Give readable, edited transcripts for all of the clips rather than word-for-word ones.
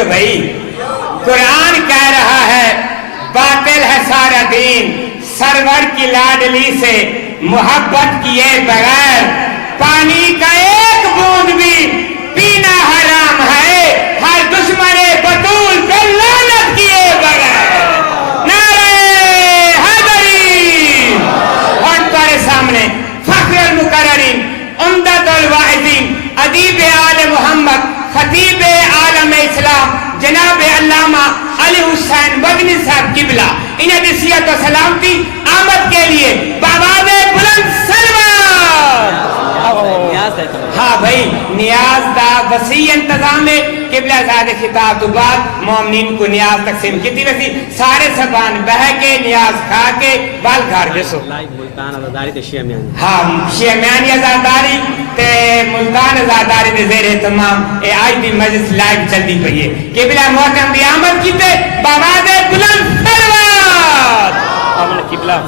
بولو بھائی قرآن کہہ رہا ہے باطل ہے سارا دین سرور کی لاڈلی سے محبت کیے بغیر پانی کا ایک بوند بھی پینا حرام ہے ہر دشمن بطول پہ لعنت کیے بغیر نعرہ حیدری اور تمہارے سامنے فخر المقررین عمدۃ الواعظین ادیب آل محمد خطیب عالم اسلام جناب علامہ علی حسین مدنی صاحب قبلہ انہیں نصیحت و سلامتی آمد کے لیے بآواز بلند سلوات ہاں بھائی نیاز دا وسیع انتظام ہے قبلہ زاد خطاب تو بعد مومنین کو نیاز تقسیم کی تھی ویسی سارے سبان بہ کے نیاز کھا کے بال گھار جسو ہاں شیعہ میانی ازاداری تے ملتان ازاداری دے زیر اہتمام اے آج بھی مجلس لائیو چلتی پئی ہے قبلہ محترم دی آمد کی تے بآواز بلند سلوات آمن قبلہ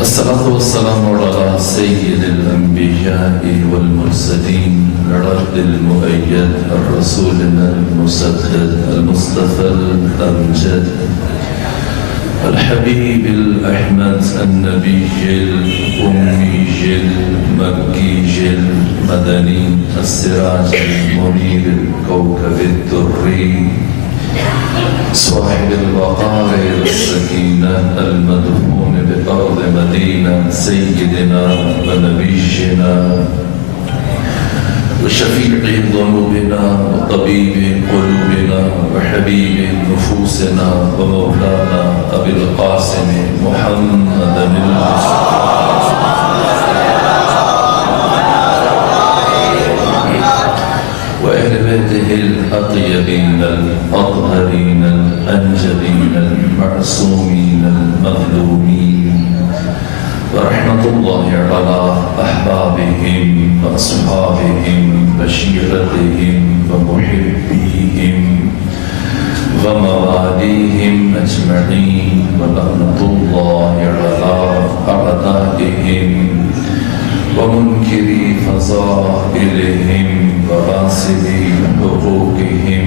الصلاة والسلام على سيد الأنبياء والمرسلين العبد المؤيد الرسولنا المسدد المصطفى الأمجد الحبيب الأحمد النبي الأمي المكي المدني السراج المنير الكوكب الدري صاحب الوقار السكينة المدفون بأرض مدينة سيدنا ونبينا وشفيع ذنوبنا وطبيب قلوبنا وحبيب نفوسنا ومولانا أبي القاسم محمد المصطفى وأهل بيته الأطيبين الأطهرين الأنجلين المعصومين المظلومين ورحمة الله على أحبابهم وأصحابهم وشيرتهم ومحبيهم ومواليهم أجمعين ولعنة الله على أعدائهم ومنكري فضائلهم وراسبي حقوقهم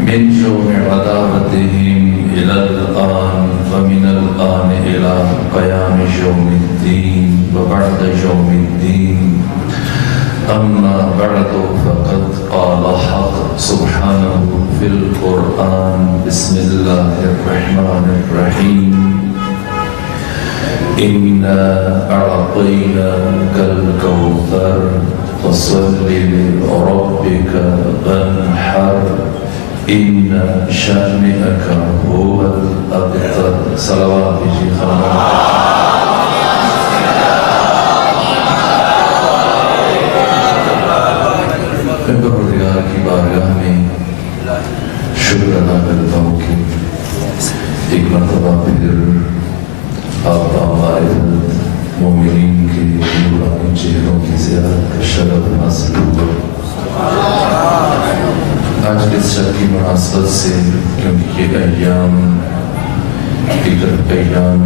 من جمع عداوتهم إلى الآن ومن الآن إلى قيام يوم الدين وبعد يوم الدين أما بعد فقد قال حق سبحانه في القرآن بسم الله الرحمن الرحيم إنا أعطيناك الكوثر فصل لربك وانحر إن شانئك هو الأبتر صلوات شيخنا پروردگار کی بارگاہ میں شکر ادا کرتا ہوں کہ ایک مرتبہ پھر آپ ہمارے مومنین کے نورانی چہروں کی زیارت کا شرف حاصل ہوا۔ آج اس شب کی مناسبت سے کیونکہ یہ ایام ادھر ایام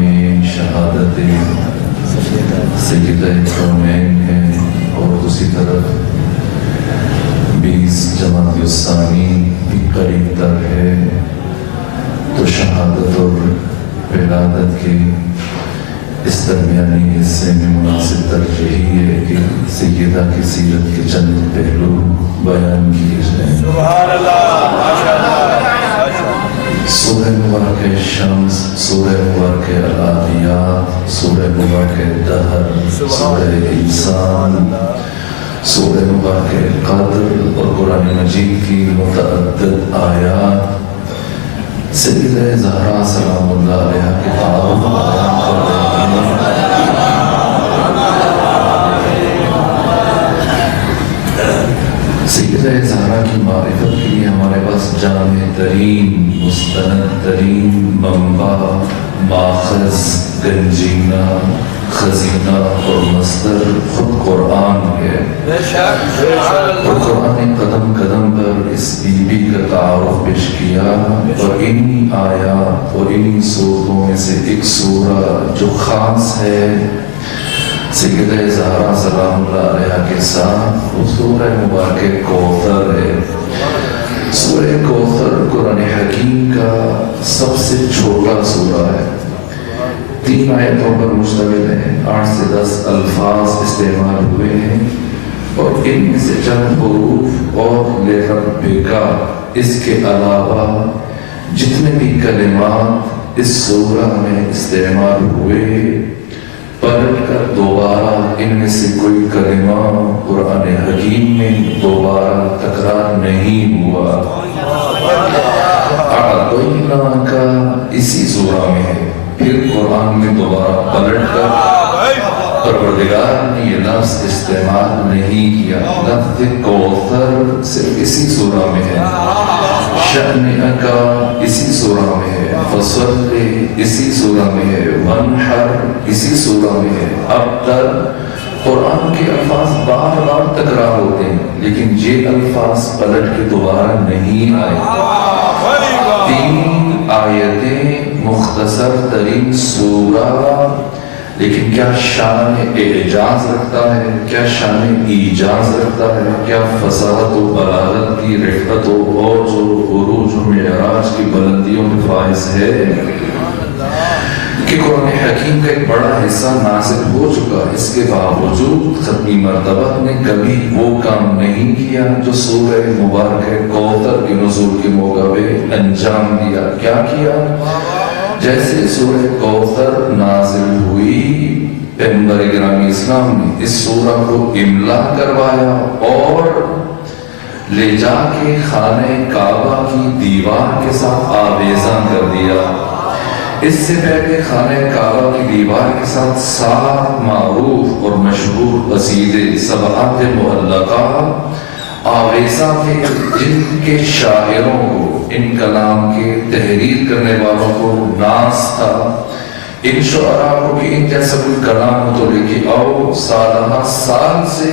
شہادت سید کونین ہے اور دوسری طرف 20 جمادی الثانی بھی قریب تر ہے، تو شہادت اور ولادت کے اس درمیانی حصے میں مناسب تر یہی ہے کہ سیدہ کی سیرت کے چند پہلو بیان کیے جائیں۔ سبحان اللہ، ماشاء اللہ۔ سورہ مبارکہ شمس، سورہ مبارکہ العادیات، سورہ مبارکہ دہر، سورہ انسان، سورہ مبارکہ قدر اور قرآن مجید کی متعدد آیات سیدہ زہرا سلام اللہ علیہ کے تعارف بیان کر رہی ہیں۔ سیدہ زہرا کی معرفت کے لیے ہمارے پاس جامع ترین، مستند ترین منبع، ماخذ، گنجینہ، خزینہ اور مصدر خود قرآن ہے۔ اور قرآن نے قدم قدم پر اس بی بی کا تعارف پیش کیا، اور انہی آیات اور انہی سورتوں میں سے ایک سورہ جو خاص ہے سیدہ زہرا سلام اللہ علیہ کے ساتھ، وہ سورہ مبارکہ کوثر ہے۔ سورہ کوثر قرآن حکیم کا سب سے چھوٹا سورہ ہے، 3 آیتوں پر مشتمل ہے، 8 سے 10 الفاظ استعمال ہوئے ہیں، اور ان میں سے چند حروف اور لربکا، اس کے علاوہ جتنے بھی کلمات اس سورہ میں استعمال ہوئے، پلٹ کر دوبارہ ان میں سے کوئی کلمہ قرآن حکیم میں دوبارہ تکرار نہیں ہوا۔ اعطینا کا اسی سورہ میں ہے، پھر قرآن میں دوبارہ پلٹ کر پروردگار نے یہ لفظ استعمال نہیں کیا۔ لفظ کوثر صرف اسی سورہ میں ہے، شأن کا اسی سورہ میں ہے، فصل اسی سورہ میں ہے، وانحر اسی سورہ میں ہے۔ اب تک قرآن کے الفاظ بار بار تکرار ہوتے ہیں، لیکن یہ الفاظ پلٹ کے دوبارہ نہیں آئے۔ 3 آیتیں، مختصر ترین سورہ، لیکن کیا شان اعجاز رکھتا ہے، کیا شان ایجاز رکھتا ہے، کیا فصاحت و بلاغت کی رفعت اور جو عروج و معراج کی بلندیوں میں فائز ہے کہ قرآن حکیم کا ایک بڑا حصہ نازل ہو چکا، اس کے باوجود ختمی مرتبہ نے کبھی وہ کام نہیں کیا جو سورہ مبارکہ کوثر کے نزول کے موقع پہ انجام دیا۔ کیا کیا؟ جیسے سورہ کوثر نازل ہوئی، پیغمبر گرامی اسلام نے اس سورہ کو املا کروایا اور لے جا کے خانہ کعبہ کی دیوار کے ساتھ آویزاں کر دیا۔ اس سے پہلے خانہ کعبہ کی دیوار کے ساتھ 7 معروف اور مشہور قصیدے، سبعات معلقہ آویزاں تھے، جن کے شاعروں کو، ان کلام کے تحریر کرنے والوں کو ناز تھا، ان شعراء کو کہ ان جیسا کوئی کلام ہو تو لکھے آؤ۔ سالہ سال سے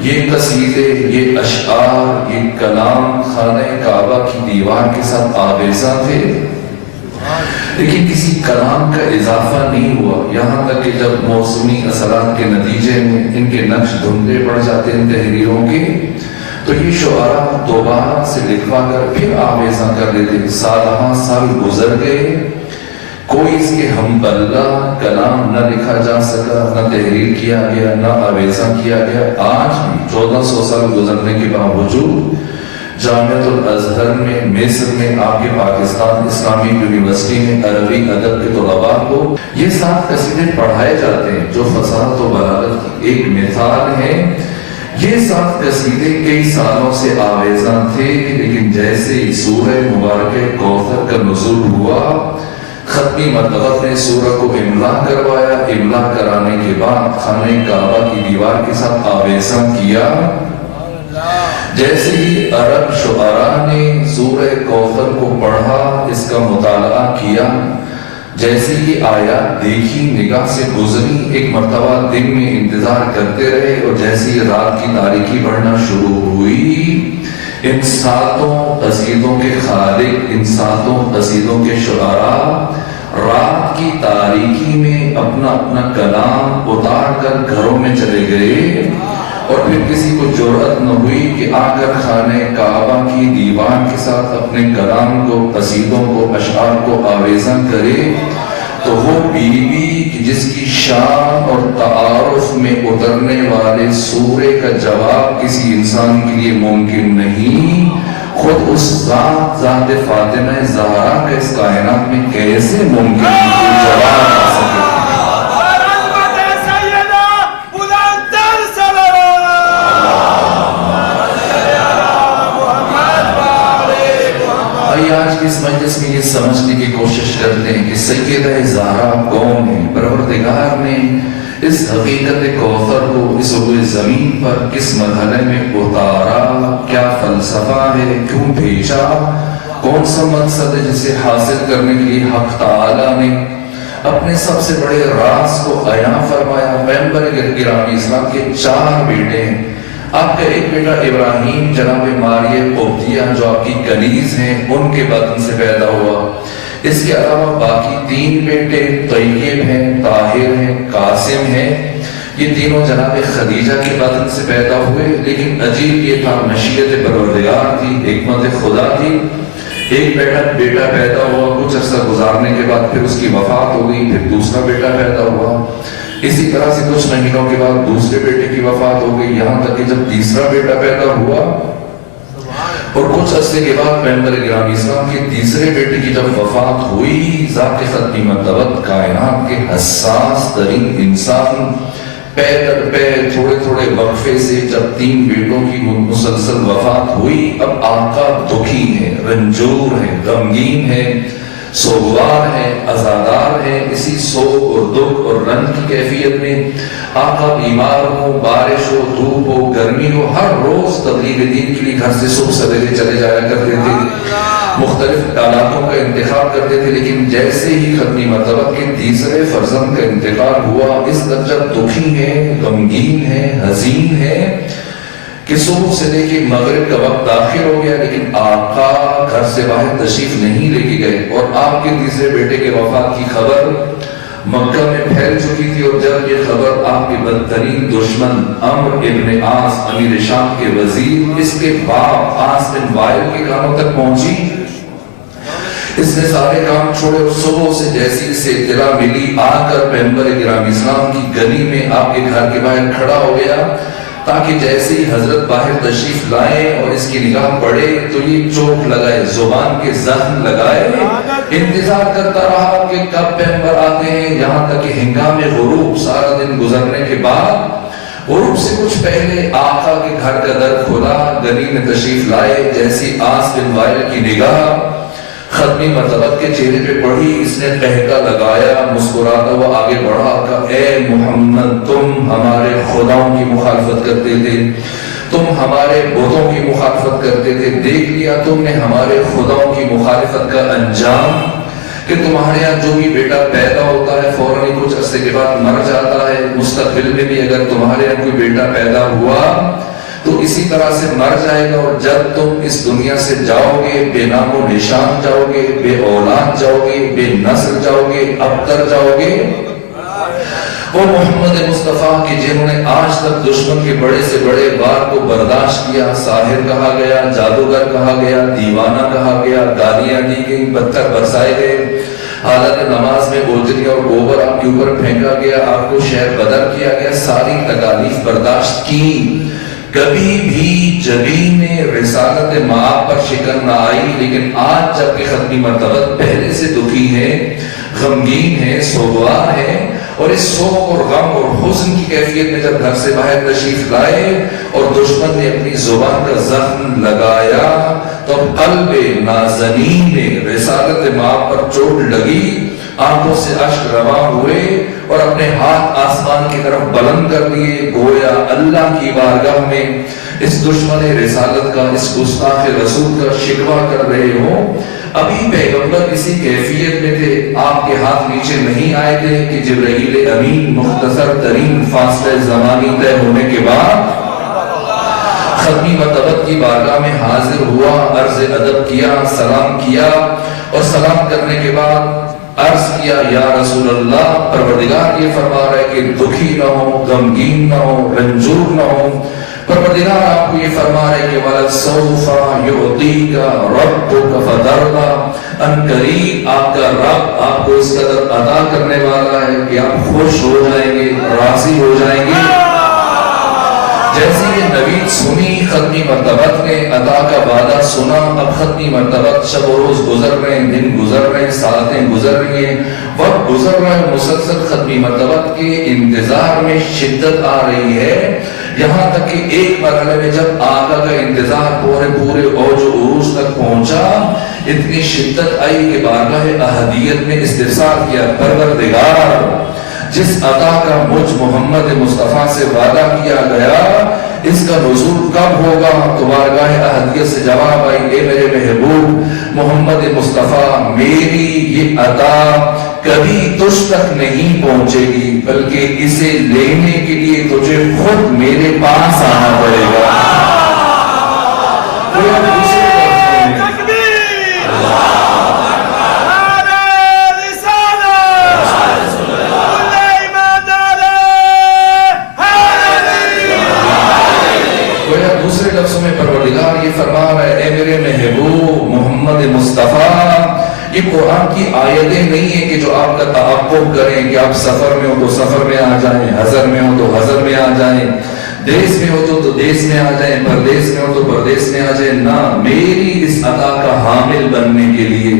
یہ قصیدے، یہ اشعار، یہ کلام خانہ کعبہ کی دیوار کے ساتھ آویزاں تھے، لیکن کسی کلام کا اضافہ نہیں ہوا، یہاں تک کہ جب موسمی اثرات کے نتیجے میں ان کے نقش دھندلے پڑ جاتے ہیں تحریروں کے، تو یہ شعراء دوبارہ سے لکھوا کر پھر آویزاں کر لیتے۔ سالہ سال گزر گئے، کوئی اس کے ہم بلہ کلام نہ لکھا جا سکا، نہ تحریر کیا گیا، نہ آویزاں کیا گیا۔ آج بھی 1400 سال گزرنے کے باوجود جامعۃ الازہر میں، مصر میں، آپ کے پاکستان اسلامی یونیورسٹی میں عربی ادب کے طلباء کو یہ 7 قصیدے پڑھائے جاتے ہیں، جو فصاحت و بلاغت کی ایک مثال ہے۔ یہ 7 قصیدے کئی سالوں سے آویزاں تھے، لیکن جیسے ہی سورہ مبارکہ کوثر کا نزول ہوا، ختمی مرتبہ نے سورہ کو املا کروایا۔ املا کرانے کے بعد خانہ کعبہ کی دیوار کے ساتھ آویزاں کیا۔ جیسے ہی عرب شعراء نے سورہ کوثر کو پڑھا، اس کا مطالعہ کیا، جیسے ہی آیات دیکھی، نگاہ سے گزری، ایک مرتبہ دن میں انتظار کرتے رہے، اور جیسے ہی رات کی تاریکی بڑھنا شروع ہوئی، ان 7 قصیدوں کے خالق، ان 7 قصیدوں کے شعراء رات کی تاریکی میں اپنا اپنا کلام اتار کر گھروں میں چلے گئے اور پھر کسی کو جرأت نہ ہوئی کہ آ کر خانہ کعبہ کی دیوار کے ساتھ اپنے کلام کو، قصیدوں کو، اشعار کو آویزاں کرے، تو وہ بیوی کہ جس کی شان اور تعارف میں اترنے والے سورے کا جواب کسی انسان کے لیے ممکن نہیں، خود اس ذات فاطمہ زہرا کا اس کائنات میں کیسے ممکن جواب آ سکے؟ آج کی اس مجلس میں یہ سمجھنے کی کوشش کرتے ہیں کہ سیدہ زہرا کون ہے؟ پروردگار نے اس حقیقت کوثر کو اس روئے زمین پر کس مرحلے میں اتارا، کیا فلسفہ ہے، کیوں بھیجا، کون سا مقصد ہے جسے حاصل کرنے کے لیے حق تعالیٰ نے اپنے سب سے بڑے راز کو عیاں فرمایا۔ پیغمبر گرامی اسلام کے 4 بیٹے ہیں۔ آپ کا ایک بیٹا ابراہیم جناب ماریہ قبطیہ جو آپ کی کنیز ہیں ان کے بدن سے پیدا ہوا۔ اس کے علاوہ باقی 3 بیٹے طیب ہیں، طاہر ہیں، قاسم ہیں، یہ تینوں جناب خدیجہ کے بدن سے پیدا ہوئے۔ لیکن عجیب یہ تھا، مشیت پروردگار تھی، حکمت خدا تھی، ایک بیٹا پیدا ہوا، کچھ عرصہ گزارنے کے بعد پھر اس کی وفات ہو گئی، پھر دوسرا بیٹا پیدا ہوا، اسی طرح سے کچھ مہینوں کے بعد دوسرے بیٹے کی وفات ہو گئی، یہاں تک کہ جب تیسرا بیٹا پیدا ہوا اور کچھ عرصے کے بعد پیغمبر گرامی اسلام کے تیسرے بیٹے کی جب وفات ہوئی، ذات ختمی مرتبت کائنات کے حساس ترین انسان پے در پے تھوڑے تھوڑے وقفے سے جب 3 بیٹوں کی مسلسل وفات ہوئی، اب آقا دکھی ہے، رنجور ہے، غمگین ہے، سوگوار ہے، عزادار ہے۔ اسی سوگ اور دکھ اور رنج کی کیفیت میں آقا بیمار ہو، بارش ہو، دھوپ ہو، گرمی ہو، ہر روز تبلیغ دین کے لیے گھر سے صبح سویرے چلے جایا کرتے تھے، مختلف علاقوں کا انتخاب کرتے تھے۔ لیکن جیسے ہی ختمی مرتبہ کے تیسرے فرزند کا انتقال ہوا، اس درجہ دکھی ہے، غمگین ہے، حزین ہے کہ صبح سے لے کے مغرب کا وقت داخل ہو گیا، لیکن آقا گھر سے باہر تشریف نہیں لے کے گئے، اور آپ کے تیسرے بیٹے کے وفات کی خبر مکہ میں پھیل چکی تھی۔ اور جب یہ خبر آپ کے بدترین دشمن عمرو ابن عاص امیر شام کے وزیر، اس کے باپ عاص بن وائل کے کانوں تک پہنچی، اس نے سارے کام چھوڑے اور صبح سے جیسی اسے اطلاع ملی، آ کر پیغمبر گرامی اسلام کی گلی میں آپ کے گھر کے باہر کھڑا ہو گیا، تاکہ جیسے ہی حضرت باہر تشریف لائیں اور اس کی نگاہ پڑے تو یہ چوٹ لگائے، زبان کے زخم لگائے۔ انتظار کرتا رہا کہ کب پیغمبر آتے ہیں، یہاں تک کہ ہنگام غروب سارا دن گزرنے کے بعد غروب سے کچھ پہلے آقا کے گھر کا در کھلا، گلی میں تشریف لائے۔ جیسی عاص بن وائل کی نگاہ ختمی مرتبت کے چہرے پہ پڑھی، اس نے قہقہ لگایا، مسکراتا ہوا آگے بڑھا، کہا اے محمد، تم ہمارے خداؤں کی مخالفت کرتے تھے، تم ہمارے بتوں کی مخالفت کرتے تھے، دیکھ لیا تم نے ہمارے خداؤں کی مخالفت کا انجام کہ تمہارے یہاں جو بھی بیٹا پیدا ہوتا ہے فوراً ہی کچھ عرصے کے بعد مر جاتا ہے، مستقبل میں بھی اگر تمہارے یہاں کوئی بیٹا پیدا ہوا تو اسی طرح سے مر جائے گا، اور جب تم اس دنیا سے جاؤ گے بے نام و نشان جاؤ گے، بے اولاد جاؤ گے، بے نسل جاؤ گے، ابتر جاؤ گے۔ وہ محمد مصطفیٰ کی جنہوں نے آج تک دشمن کے بڑے سے بڑے وار کو برداشت کیا، ساحر کہا گیا، جادوگر کہا گیا، دیوانہ کہا گیا، گالیاں دی گئی، پتھر برسائے گئے، حالت نماز میں اوجری اور گوبر آپ کے اوپر پھینکا گیا، آپ کو شہر بدر کیا گیا، ساری تکالیف برداشت کی، کبھی بھی جبین رسالت مآب پر شکن نہ آئی۔ لیکن آج جب کہ ختمی مرتبت پہلے سے دکھی ہے، غمگین ہے، سوگوار ہے، اور اس سوگ اور غم اور حزن کی کیفیت میں جب گھر سے باہر تشریف لائے اور دشمن نے اپنی زبان کا زخم لگایا، تو قلب نازنین نے رسالت مآب پر چوٹ لگی، آنکھوں سے اشک رواں ہوئے اور اپنے ہاتھ آسمان کی طرف بلند کر دیے، گویا اللہ کی بارگاہ میں اس دشمن رسالت کا، اس گستاخ رسول کا شکوہ کر رہے ہوں۔ ابھی پیغمبر اسی کیفیت میں تھے، آپ کے ہاتھ نیچے نہیں آئے تھے کہ جبرائیل امین مختصر ترین فاصلہ زمانی طے ہونے کے بعد ختمی مرتبت کی بارگاہ میں حاضر ہوا، عرض ادب کیا، سلام کیا، اور سلام کرنے کے بعد عرض کیا یا رسول اللہ، پروردگار یہ فرما رہے کہ دکھی نہ ہو، غمگین نہ ہو، رنجور نہ ہو۔ پروردگار آپ کو یہ فرما رہے کہ وَلَسَوْفَ يُعْطِيكَ رَبُّكَ فَتَرْضَىٰ، ان قریب آپ کا رب آپ کو اس قدر عطا کرنے والا ہے کہ آپ خوش ہو جائیں گے، راضی ہو جائیں گے۔ جیسے یہ نوید سنی ختمی مرتبت نے عطا کا وعدہ سنا، اب ختمی مرتبت شب و روز گزر رہے ہیں، دن گزر رہے ہیں، ساعتیں گزر رہی ہیں، وقت گزر رہا ہے، مسلسل ختمی مرتبت کے انتظار میں شدت آ رہی ہے، یہاں تک کہ ایک مرحلے میں جب آقا کا انتظار پورے اوج و عروج تک پہنچا، اتنی شدت آئی کہ بارگاہ احدیت میں استفسار کیا، پروردگار جس عطا کا مجھ محمد مصطفیٰ سے وعدہ کیا گیا اس کا نزول کب ہوگا؟ تو بارگاہ احدیت سے جواب آئی، اے میرے محبوب محمد مصطفیٰ، میری یہ عطا کبھی تجھ تک نہیں پہنچے گی، بلکہ اسے لینے کے لیے تجھے خود میرے پاس آنا پڑے گا۔ پروردگار یہ فرما رہا ہے، اے میرے محبوب محمد مصطفیٰ، یہ قرآن کی آیتیں نہیں ہیں کہ جو آپ کا تعاقب کریں کہ آپ سفر میں ہو تو سفر میں آ جائیں، حضر میں ہو تو حضر میں آ جائیں، دیس میں ہو تو دیس میں آ جائیں، پردیس میں ہو تو پردیس میں آ جائیں۔ نہ، میری اس عطا کا حامل بننے کے لیے،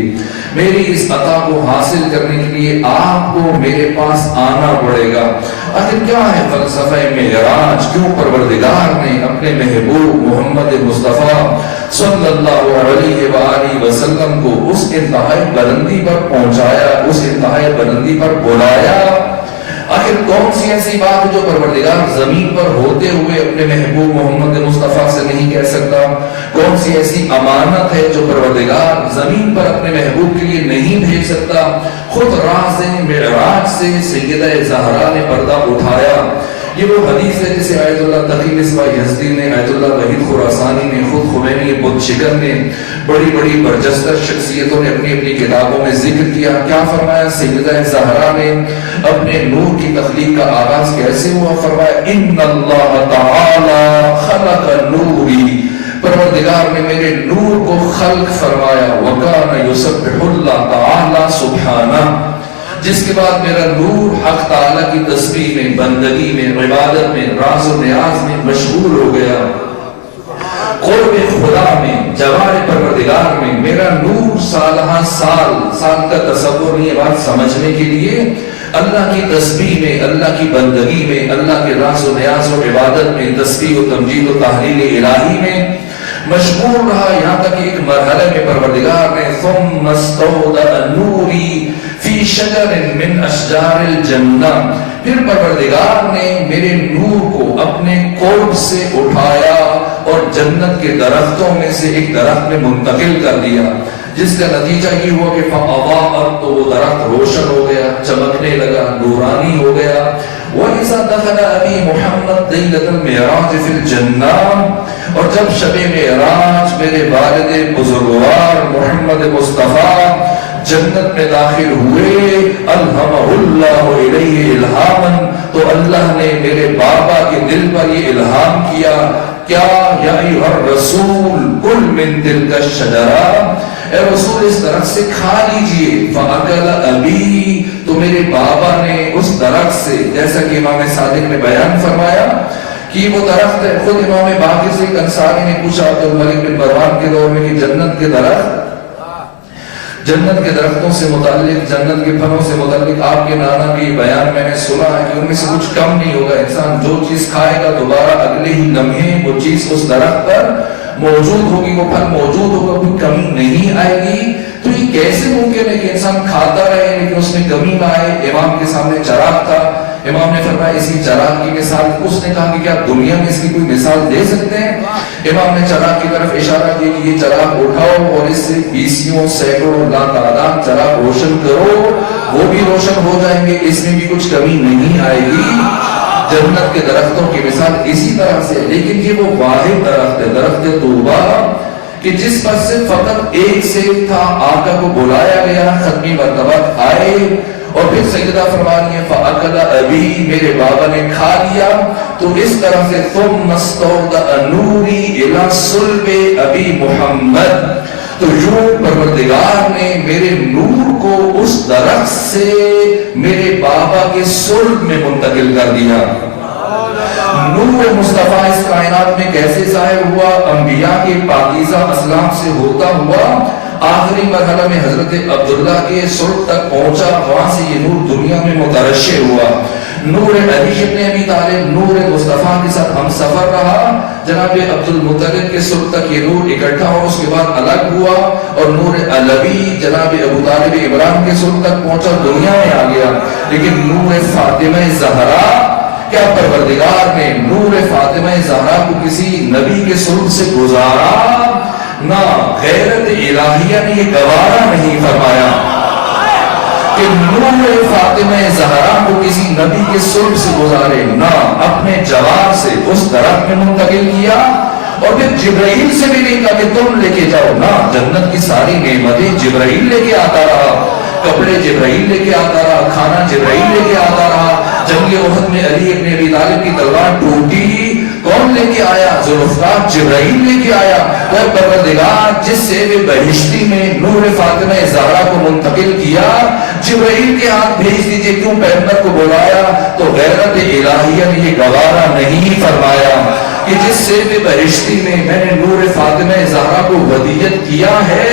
میری اس عطا کو حاصل کرنے کے لیے آپ کو میرے پاس آنا پڑے گا۔ آخر کیا ہے فلسفہ معراج؟ کیوں پروردگار نے اپنے محبوب محمد مصطفیٰ صلی اللہ علیہ وآلہ وسلم کو اس انتہائی بلندی پر پہنچایا، اس انتہائی بلندی پر بلایا؟ آخر کون سی ایسی بات ہے جو پروردگار زمین پر ہوتے ہوئے اپنے محبوب محمد مصطفیٰ سے نہیں کہہ سکتا؟ کون سی ایسی امانت ہے جو پروردگار زمین پر اپنے محبوب کے لیے نہیں بھیج سکتا؟ خود راز معراج سے سیدہ زہرا نے پردہ اٹھایا۔ یہ وہ حدیث ہے جسے آیت اللہ تقی مصباح یزدی نے، آیت اللہ وحید خراسانی نے، خود خمینی بت شکن نے، بڑی برجستہ شخصیتوں نے اپنی اپنی کتابوں میں ذکر کیا۔ کیا فرمایا؟ سیدہ زہرا نے اپنے نور کی تخلیق کا آغاز کیسے ہوا؟ فرمایا ان اللہ تعالی خلق نوری، پروردگار نے میرے نور کو خلق فرمایا، وَكَانَ يُسَبِّحُ اللَّهُ تَعَالَى سُبْحَانَهُ، جس کے بعد میرا نور حق تعالیٰ کی تسبیح میں، بندگی میں، عبادت میں، راز و نیاز میں مشغول ہو گیا، قرب خدا میں، جوار پروردگار میں۔ میرا نور سالہ سال کا تصور نہیں ہے، بات سمجھنے کے لیے اللہ کی تسبیح میں، اللہ کی بندگی میں، اللہ کے راز و نیاز و عبادت میں، تسبیح و تمجید و تحلیل الہی میں مشغول رہا، یہاں تک کہ ایک مرحلے میں پروردگار نے ثم استودع نوری فی شجر من اشجار الجنہ، پھر پروردگار نے میرے نور کو اپنے قرب سے اٹھایا اور جنت کے درختوں میں سے ایک درخت میں منتقل کر دیا، جس کا نتیجہ یہ ہوا کہ فَأَضَاءَتْ، تو وہ درخت روشن ہو گیا، چمکنے لگا، نورانی ہو گیا۔ وَإِذَا دَخَلَ أَبِي مُحَمَّدْ لَيْلَةَ الْمِعْرَاجِ فِي الْجَنَّةِ، اور جب شب معراج میرے والد بزرگوار محمد مصطفیٰ جنت میں داخل ہوئے، الہمہ اللہ الیہ الہاماً، تو اللہ نے میرے بابا کے دل پر یہ الہام کیا، کیا یا ایھا الرسول کل من تلک الشجرہ، اے رسول اس درخت سے کھا لیجئے، فَأَكَلَ أَبِي، تو میرے بابا نے اس درخت سے، جیسا کہ امام صادق نے بیان فرمایا کہ وہ درخت ہے، خود امام باقر سے ایک انصاری نے پوچھا عبد الملک بن مروان کے دور میں کہ جنت کے درخت، جنت کے درختوں سے متعلق، جنت کے پھلوں سے متعلق آپ کے نانا کی بیان میں نے سنا ہے کہ ان میں سے کچھ کم نہیں ہوگا، انسان جو چیز کھائے گا دوبارہ اگلے ہی لمحے وہ چیز اس درخت پر موجود ہوگی، وہ پھل موجود ہوگا، کوئی کمی نہیں آئے گی۔ تو یہ کیسے ممکن ہے کہ انسان کھاتا رہے لیکن اس میں کمی نہ آئے؟ امام کے سامنے چراغ تھا، امام نے فرمایا اس کی چراغ کی مثال، اس نے کہا کہ کیا دنیا میں اس کی کوئی مثال دے سکتے ہیں؟ امام نے چراغ کی طرف اشارہ کیا کہ یہ چراغ اٹھاؤ اور اس سے بیسیوں سینکڑوں لاتعداد چراغ روشن کرو، وہ بھی روشن ہو جائیں گے، اس میں بھی کچھ کمی نہیں آئے گی۔ جنت کے درختوں کی مثال اسی طرح سے، لیکن یہ وہ واحد درخت ہے، درخت طوبہ، کہ جس پر سے فقط ایک سیب تھا، آقا کو بلایا گیا، ختمی مرتبہ آئے اور پھر سیدہ فرمانی ہے فَأَكَلَ أَبِي، میرے بابا نے کھا لیا. تو اس طرح سے ثُمَّ اسْتَوْدَأَ نُورِي إِلَى صُلْبِ أَبِي مُحَمَّد، تو یوں پروردگار نے میرے نور کو اس درخت سے میرے بابا کے صلب میں منتقل کر دیا. نور مصطفیٰ اس کائنات میں کیسے ظاہر ہوا؟ انبیاء کے پاکیزہ اسلام سے ہوتا ہوا آخری مرحلہ میں حضرت عبداللہ کے صلب تک پہنچا، وہاں سے یہ نور دنیا میں مترشح ہوا. نور علی ابن ابی طالب نور مصطفیٰ کے ساتھ ہم سفر رہا، جناب عبد المطلب کے صلب تک یہ نور اکٹھا اور اس کے بعد الگ ہوا، اور نور علوی جناب ابو طالب عمران کے صلب تک پہنچا، دنیا میں آ گیا. لیکن نور فاطمہ زہرا، کیا پروردگار نے نور فاطمہ زہرا کو کسی نبی کے صلب سے گزارا؟ نہ، غیرت الہیہ نے یہ گوارا نہیں فرمایا کہ نور فاطمہ زہرا کو کسی نبی کے صلب سے گزارے. نہ، اپنے جواب سے اس درخت میں منتقل کیا، اور پھر جبرائیل سے بھی نہیں کہا کہ تم لے کے جاؤ. نہ، جنت کی ساری نعمتیں جبرائیل لے کے آتا رہا، کپڑے جبرائیل لے کے آتا رہا، کھانا جبرائیل لے کے آتا رہا. جنگ احد میں علی ابن ابی طالب کی تلوار ٹوٹی، کون لے کے آیا؟ ذوالفقار جبرائیل لے کے آیا. وہ پروردگار جس سے بھی بہشتی میں نور فاطمہ زہرا کو منتقل کیا، جبرائیل کے ہاتھ بھیج دیجئے، کیوں پیغمبر کو بلایا؟ تو غیرت الہیہ نے یہ گوارا نہیں فرمایا کہ جس سے بھی بہشتی میں نے نور فاطمہ زہرا کو ودیعت کیا ہے،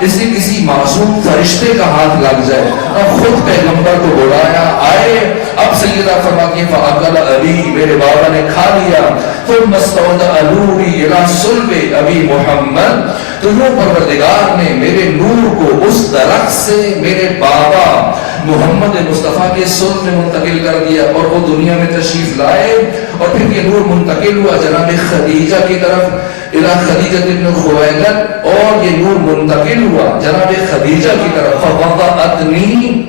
اس سے کسی معصوم فرشتے کا ہاتھ لگ جائے. اور خود پیغمبر کو بلایا، آئے. اب سیدہ فرماتی ہیں فَأَكَلَ أَبِي، میرے بابا نے کھا لیا. ثُمَّ اسْتَوْدَأَ نُورِي إِلَى صُلْبِ أَبِي مُحَمَّد، تو یوں پروردگار نے میرے نور کو اس درخت سے میرے بابا محمد مصطفیٰ کے صلب میں منتقل کر دیا، اور وہ دنیا میں تشریف لائے. اور پھر یہ نور منتقل ہوا جناب خدیجہ کی طرف، الى خدیجہ بن خویلد، اور یہ نور منتقل ہوا جناب خدیجہ کی طرف. فَوَضَعَتْنِي،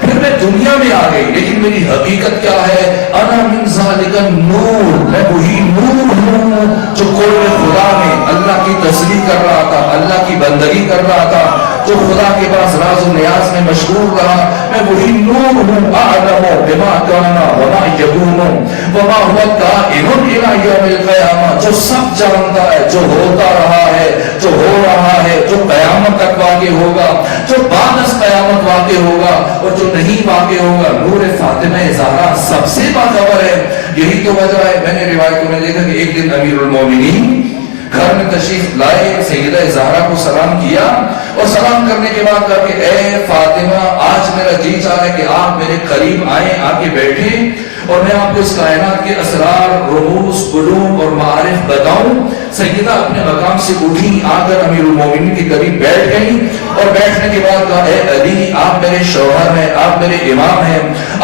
پھر میں دنیا میں آ گئی، لیکن میری حقیقت کیا ہے؟ انا من ذالک النور، میں وہی نور ہوں جو قرب خدا میں اللہ کی تسبیح کر رہا تھا، اللہ کی بندگی کر رہا تھا، جو خدا کے پاس راز و نیاز میں مشغول رہا. میں وہی نور ہوں، اعلم بما کان وما یکون وما هو کائن الی یوم القیامہ، جو سب جانتا ہے، جو ہوتا رہا ہے، جو ہو رہا ہے، جو قیامت تک واقع ہوگا، جو بعد از قیامت واقع ہوگا، اور جو نہیں واقع ہوگا. نور فاطمہ زہرا سب سے باخبر ہے. یہی تو وجہ ہے، میں نے روایتوں میں دیکھا کہ ایک دن امیر المومنین گھر میں تشریف لائے، سیدہ زہرا کو سلام کیا، اور سلام کرنے کے بعد کہا کہ اے فاطمہ، آج میرا جی چاہ رہا ہے کہ آپ میرے قریب آئیں، آ کے بیٹھیں، اور میں آپ کو اس کائنات کے اسرار، رموز، علوم اور معارف بتاؤں. سیدہ اپنے مقام سے اٹھی، آ کر امیر المومنین کے قریب بیٹھ گئی، اور بیٹھنے کے بعد کہا اے علی، آپ میرے شوہر ہیں، آپ میرے امام ہیں،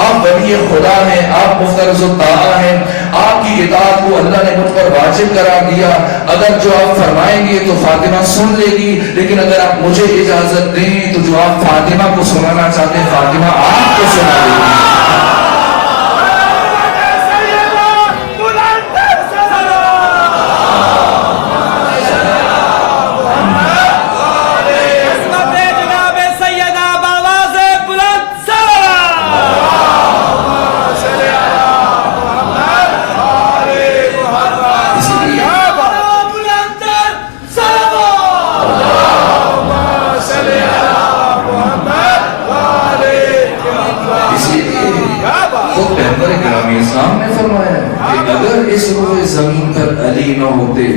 آپ ولی خدا ہیں، آپ مفترض الطاعہ ہیں، آپ کی اطاعت کو اللہ نے مجھ پر واجب قرار دیا. اگر جو آپ فرمائیں گے تو فاطمہ سن لے گی، لیکن اگر آپ مجھے اجازت دیں تو جو آپ فاطمہ کو سنانا چاہتے ہیں فاطمہ آپ کو سنا دے گی.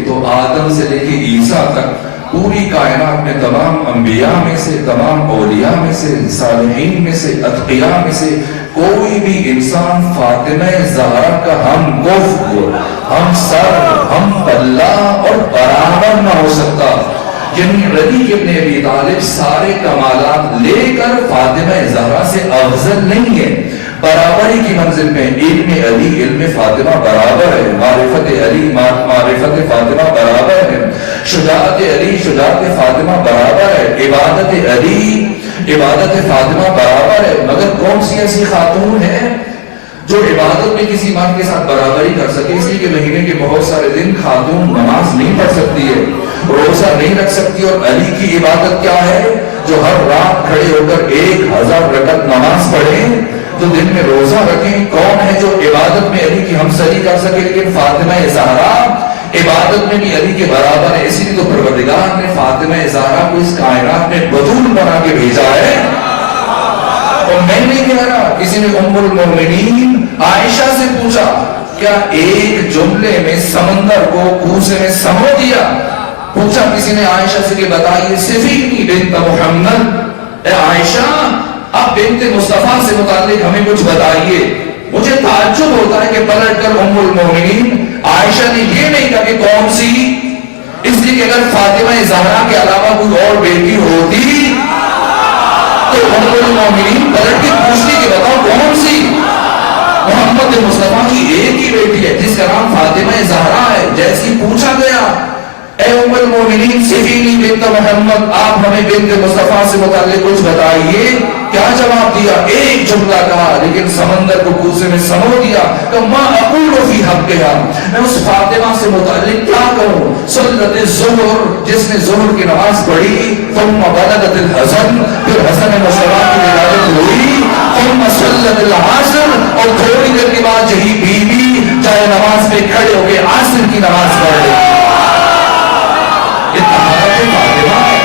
تو آدم سے لے کے عیسیٰ تک پوری کائنات میں تمام انبیاء میں سے، تمام اولیاء میں سے، صالحین میں سے، اتقیاء میں سے کوئی بھی انسان فاطمہ زہرا کا ہم گفت، ہم سر، ہم پلہ اور برابر نہ ہو سکتا. یعنی علی ابن ابی طالب سارے کمالات لے کر فاطمہ زہرا سے افضل نہیں ہے، برابری کی منزل میں. علم علی علم فاطمہ برابر ہے، معرفت علی معرفت فاطمہ برابر ہے، شجاعت علی شجاعت فاطمہ برابر ہے، عبادت علی عبادت فاطمہ برابر ہے. مگر کون سی ایسی خاتون ہے جو عبادت میں کسی مرد کے ساتھ برابری کر سکے؟ اس لیے کہ مہینے کے بہت سارے دن خاتون نماز نہیں پڑھ سکتی ہے. روزہ نہیں رکھ سکتی، اور علی کی عبادت کیا ہے؟ جو ہر رات کھڑے ہو کر 1000 رکعت نماز پڑھیں تو دن میں روزہ رکھیں۔ کون ہے جو عبادت میں علی کی ہمسری کر سکے؟ لیکن فاطمہ زہرا عبادت میں بھی علی کے برابر ہے، اسی لیے تو پروردگار نے فاطمہ زہرا کو اس کائنات میں بطول بنا کے بھیجا ہے۔ اور میں نہیں کہہ رہا، کسی نے ام المومنین عائشہ سے پوچھا کیا ایک جملے میں سمندر کو کوسے میں سمو دیا؟ پوچھا کسی نے عائشہ سے کہ بتائیے صفینی بنت محمد، اے عائشہ اب بنت مصطفیٰ سے متعلق ہمیں کچھ بتائیے۔ مجھے تعجب ہوتا ہے کہ پلٹ کر ام المومنین عائشہ نے یہ نہیں کہا کہ کون سی، اس لیے کہ اگر فاطمہ زہرا کے علاوہ کوئی اور بیٹی ہوتی تو ام المومنین پلٹ کے پوچھتی کہ بتاؤ کون سی؟ محمد مصطفیٰ کی ایک ہی بیٹی ہے جس کا نام فاطمہ زہرا ہے۔ جیسی پوچھا گیا اے ام المومنین صفینی بنت محمد، آپ ہمیں بنت مصطفیٰ سے متعلق کچھ بتائیے، کیا جواب دیا؟ ایک جملہ کہا لیکن سمندر کو کوسے میں سمو دیا کہ ما اقول فی حقها، میں اس فاطمہ سے متعلق کیا کہوں؟ صلت الظہر، جس نے ظہر کی نماز پڑھی، ثم بلغت الحسن، پھر حسن مصطفیٰ کی ولادت ہوئی، ثم صلت العصر، اور تھوڑی دیر کے بعد یہی بیوی چاہے نماز پہ کھڑے ہو کے عصر کی نماز پڑھ رہی۔ یہ طہارت فاطمہ ہے،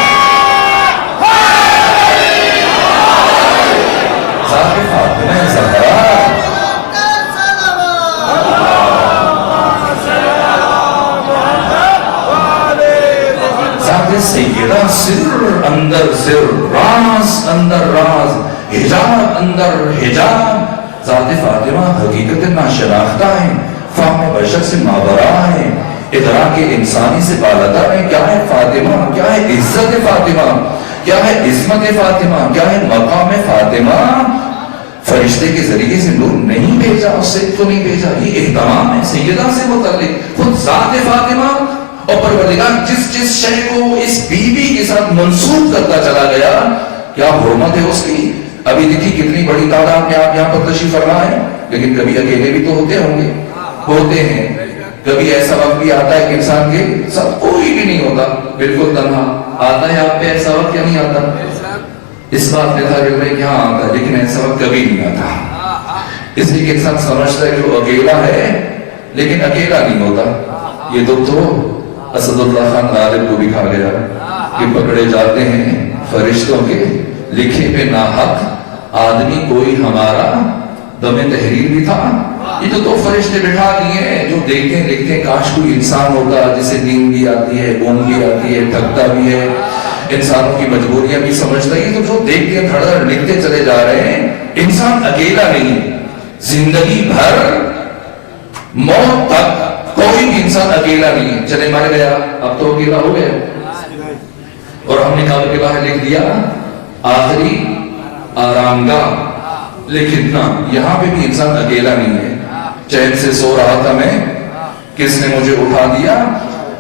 ذات فاطمہ زہرا۔ ذات سیدہ، سر اندر سر، راز اندر راز، حجاب اندر حجاب۔ ذات فاطمہ حقیقت ناشناختہ ہے، فہم بشر سے مابرا ہے، ادراک انسانی سے بالاتر ہے۔ کیا ہے فاطمہ؟ کیا ہے عزت فاطمہ؟ کیا ہے عظمت فاطمہ؟ کیا ہے مقام فاطمہ؟ فرشتے کے ذریعے سے نور نہیں بھیجا، اس سے تو نہیں بھیجا، یہ اہتمام ہے سیدہ سے متعلق۔ خود ذات فاطمہ اور پروردگار جس شے کو اس بیوی کے ساتھ منسوب کرتا چلا گیا، کیا حرمت ہے اس کی۔ ابھی دیکھیں کتنی بڑی تعداد میں آپ یہاں پر تشریف فرما ہے، لیکن کبھی اکیلے بھی تو ہوتے ہوں گے، ہوتے ہیں۔ کبھی ایسا وقت بھی آتا ہے کہ انسان کے ساتھ کوئی بھی نہیں ہوتا، بالکل تنہا۔ آتا ہے آپ پہ ایسا وقت؟ کیا نہیں آتا؟ اس بات میں تھا کہ ہاں آتا ہے، لیکن ایسا وقت کبھی نہیں آتا۔ اس لیے کہ انسان سمجھتا ہے کہ وہ اکیلا ہے، لیکن اکیلا نہیں ہوتا۔ یہ دکھ تو اسد اللہ خان غالب کو بھی کھا گیا کہ پکڑے جاتے ہیں فرشتوں کے لکھے پہ ناحق آدمی کوئی ہمارا، دم تحریر بھی تھا۔ یہ تو دو فرشتے بٹھا دیے ہیں جو دیکھتے ہیں لکھتے ہیں، کاش کوئی انسان ہوتا جسے نیند بھی آتی ہے، اونگ بھی آتی ہے، تھکتا بھی ہے، انسانوں کی مجبوریاں بھی سمجھتا ہے۔ یہ تو جو دیکھتے ہیں دھڑ دھڑ لکھتے چلے جا رہے ہیں۔ انسان اکیلا نہیں، زندگی بھر موت تک کوئی بھی انسان اکیلا نہیں ہے۔ چلے مر گیا، اب تو اکیلا ہو گیا، اور ہم نے قبر کے باہر لکھ دیا آخری آرام گاہ۔ لیکن نہ، یہاں پہ بھی انسان اکیلا نہیں ہے۔ چین سے سو رہا تھا میں، کس نے مجھے اٹھا دیا،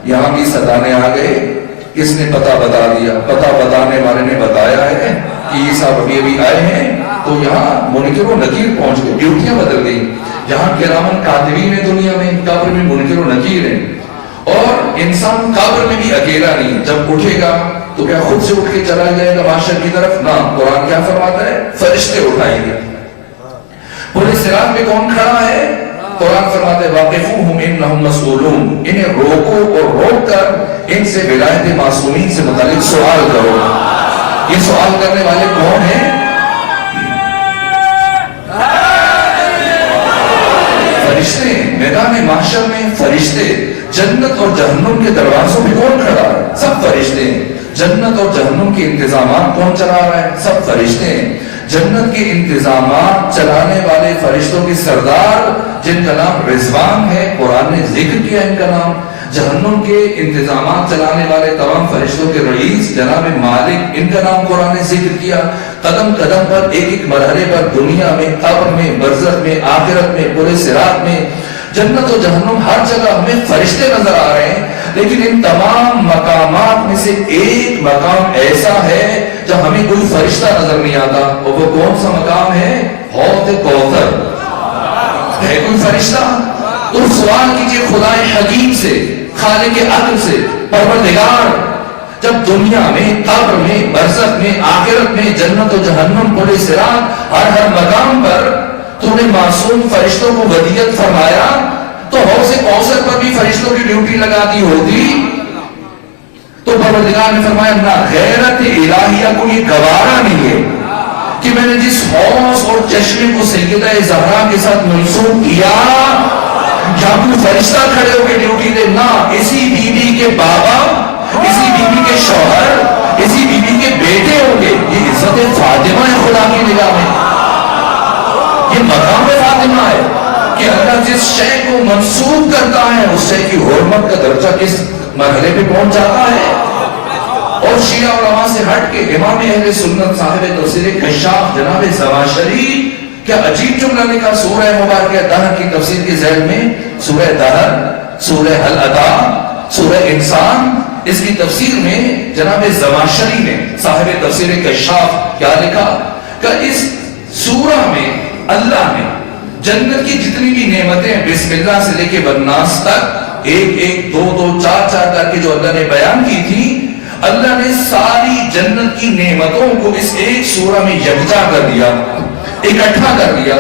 یہاں بھی ستانے آ گئے، کس نے پتہ بتا دیا، پتہ بتانے والے نے بتایا ہے کہ یہ صاحب ابھی ابھی آئے ہیں، تو یہاں منکر و نکیر پہنچ گئے، ڈیوٹیاں بدل گئی۔ جہاں کرامن کاتبین ہے دنیا میں، قبر میں منکر و نکیر ہے۔ اور انسان قبر میں بھی اکیلا نہیں، جب اٹھے گا تو کیا خود سے اٹھ کے چلا جائے گا معاشر کی طرف؟ نہ، قرآن کیا فرماتا ہے؟ فرشتے اٹھائیں گے۔ پورے صراط پہ کون کھڑا ہے؟ قرآن فرماتا ہے واقفوہم انہم مسئولون، انہیں روکو اور روک کر ان سے ولایت معصومین سے متعلق سوال کرو۔ یہ سوال کرنے والے کون ہیں؟ فرشتے۔ میدان محشر میں فرشتے، جنت اور جہنم کے دروازوں پہ کون کھڑا ہے؟ سب فرشتے ہیں۔ جنت اور جہنم کے انتظامات کون چلا رہا ہے؟ سب فرشتے ہیں۔ جنت کے انتظامات چلانے والے فرشتوں کے سردار جن کا نام رضوان ہے، قرآن نے ذکر کیا ان کا نام۔ جہنم کے انتظامات چلانے والے تمام فرشتوں کے رئیس جناب مالک، ان کا نام قرآن نے ذکر کیا۔ قدم قدم پر، ایک ایک مرحلے پر، دنیا میں، قبر میں، برزخ میں، آخرت میں، پورے صراط میں، جنت و جہنم، ہر جگہ ہمیں فرشتے نظر آ رہے ہیں۔ لیکن ان تمام مقامات میں سے ایک مقام ایسا ہے جہاں ہمیں کوئی فرشتہ نظر نہیں آتا، اور وہ کون سا مقام ہے؟ حوض کوثر۔ ہے کوئی فرشتہ؟ تو سوال کیجئے خدا حکیم سے، خالق عقل سے، پروردگار جب دنیا میں، قبر میں، برزخ میں، آخرت میں، جنت و جہنم، پل صراط، ہر مقام پر تو نے معصوم فرشتوں کو ودیت فرمایا، تو حوض کوثر پر بھی فرشتوں کی ڈیوٹی لگا دی ہوتی تو پروردگار نے فرمایا نہ غیرت الہیہ کو یہ گوارا نہیں ہے کہ میں نے جس حوض اور چشمے کو سیدہ زہرا کے ساتھ منسوب کیا جہاں کوئی فرشتہ کھڑے ہو کے ڈیوٹی دے، نہ اسی بیوی کے بابا، اسی بیوی کے شوہر، اسی بیوی کے بیٹے ہوں گے۔ یہ عزت فاطمہ ہے خدا کی نگاہ میں، یہ مقام فاطمہ ہے کہ اللہ جس شے کو منسوب کرتا ہے اس شے کی حرمت کا درجہ کس مرحلے پہ پہنچ جاتا ہے۔ اور شیعہ علماء سے ہٹ کے امام اہل سنت صاحب تفسیر کشاف جناب زمخشری کیا عجیب جملہ لکھا سورہ مبارکہ دہر کی تفسیر کے ذیل میں، سورہ دہر، سورہ حل ادا، سورہ انسان، اس کی تفسیر میں جناب زمخشری نے صاحب تفسیر کشاف کیا لکھا کہ اس سورہ میں اللہ نے جنت کی جتنی بھی نعمتیں بسم اللہ سے لے کے والناس تک ایک ایک دو دو چار چار کر کے جو اللہ نے بیان کی تھی، اللہ نے ساری جنت کی نعمتوں کو اس ایک سورہ میں یکجا کر دیا، اکٹھا کر دیا،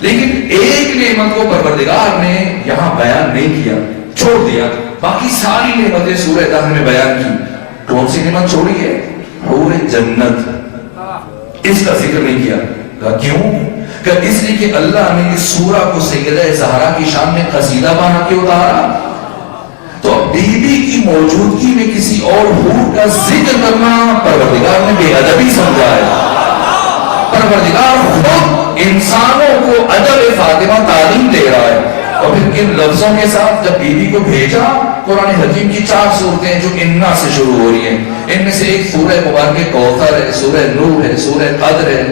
لیکن ایک نعمت کو پروردگار نے یہاں بیان نہیں کیا، چھوڑ دیا۔ باقی ساری نعمتیں سورہ دہر میں بیان کی۔ کون سی نعمت چھوڑی ہے؟ حور جنت، اس کا ذکر نہیں کیا۔ کیوں؟ کہ اس لیے کہ اللہ نے اس سورہ کو سیدہ زہرا کی شان میں قصیدہ بنا کے اتارا، تو بی بی کی موجودگی میں کسی اور حور کا ذکر کرنا پروردگار نے بے ادبی سمجھا ہے۔ پروردگار خود انسانوں کو ادب فاطمہ تعلیم دے رہا ہے، اور پھر کن لفظوں کے ساتھ جب بی بی کو بھیجا، قرآن حکیم کی 4 صورتیں جو انا سے شروع ہو رہی ہیں، ان میں سے ایک سورہ مبارکہ کوثر ہے، سورہ نور ہے، سورہ قدر ہے۔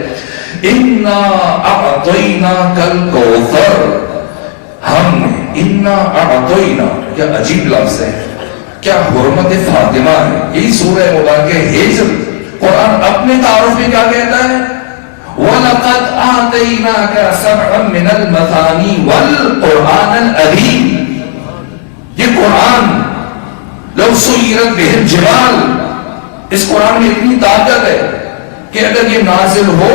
انا اعطیناک الکوثر، ہم نے انا اعطینا، کیا عجیب لفظ ہے، کیا حرمت فاطمہ ہے۔ یہی سورہ مبارکہ ہجر قرآن اپنے تعارف میں کیا کہتا ہے؟ وَلَقَدْ آتَيْنَاكَ سَبْعًا مِنَ الْمَثَانِي وَالْقُرْآنَ الْعَظِيمَ، یہ قرآن لو سُيِّرَتْ بِهِ الْجِبَالُ، اس قرآن میں اتنی طاقت ہے کہ اگر یہ نازل ہو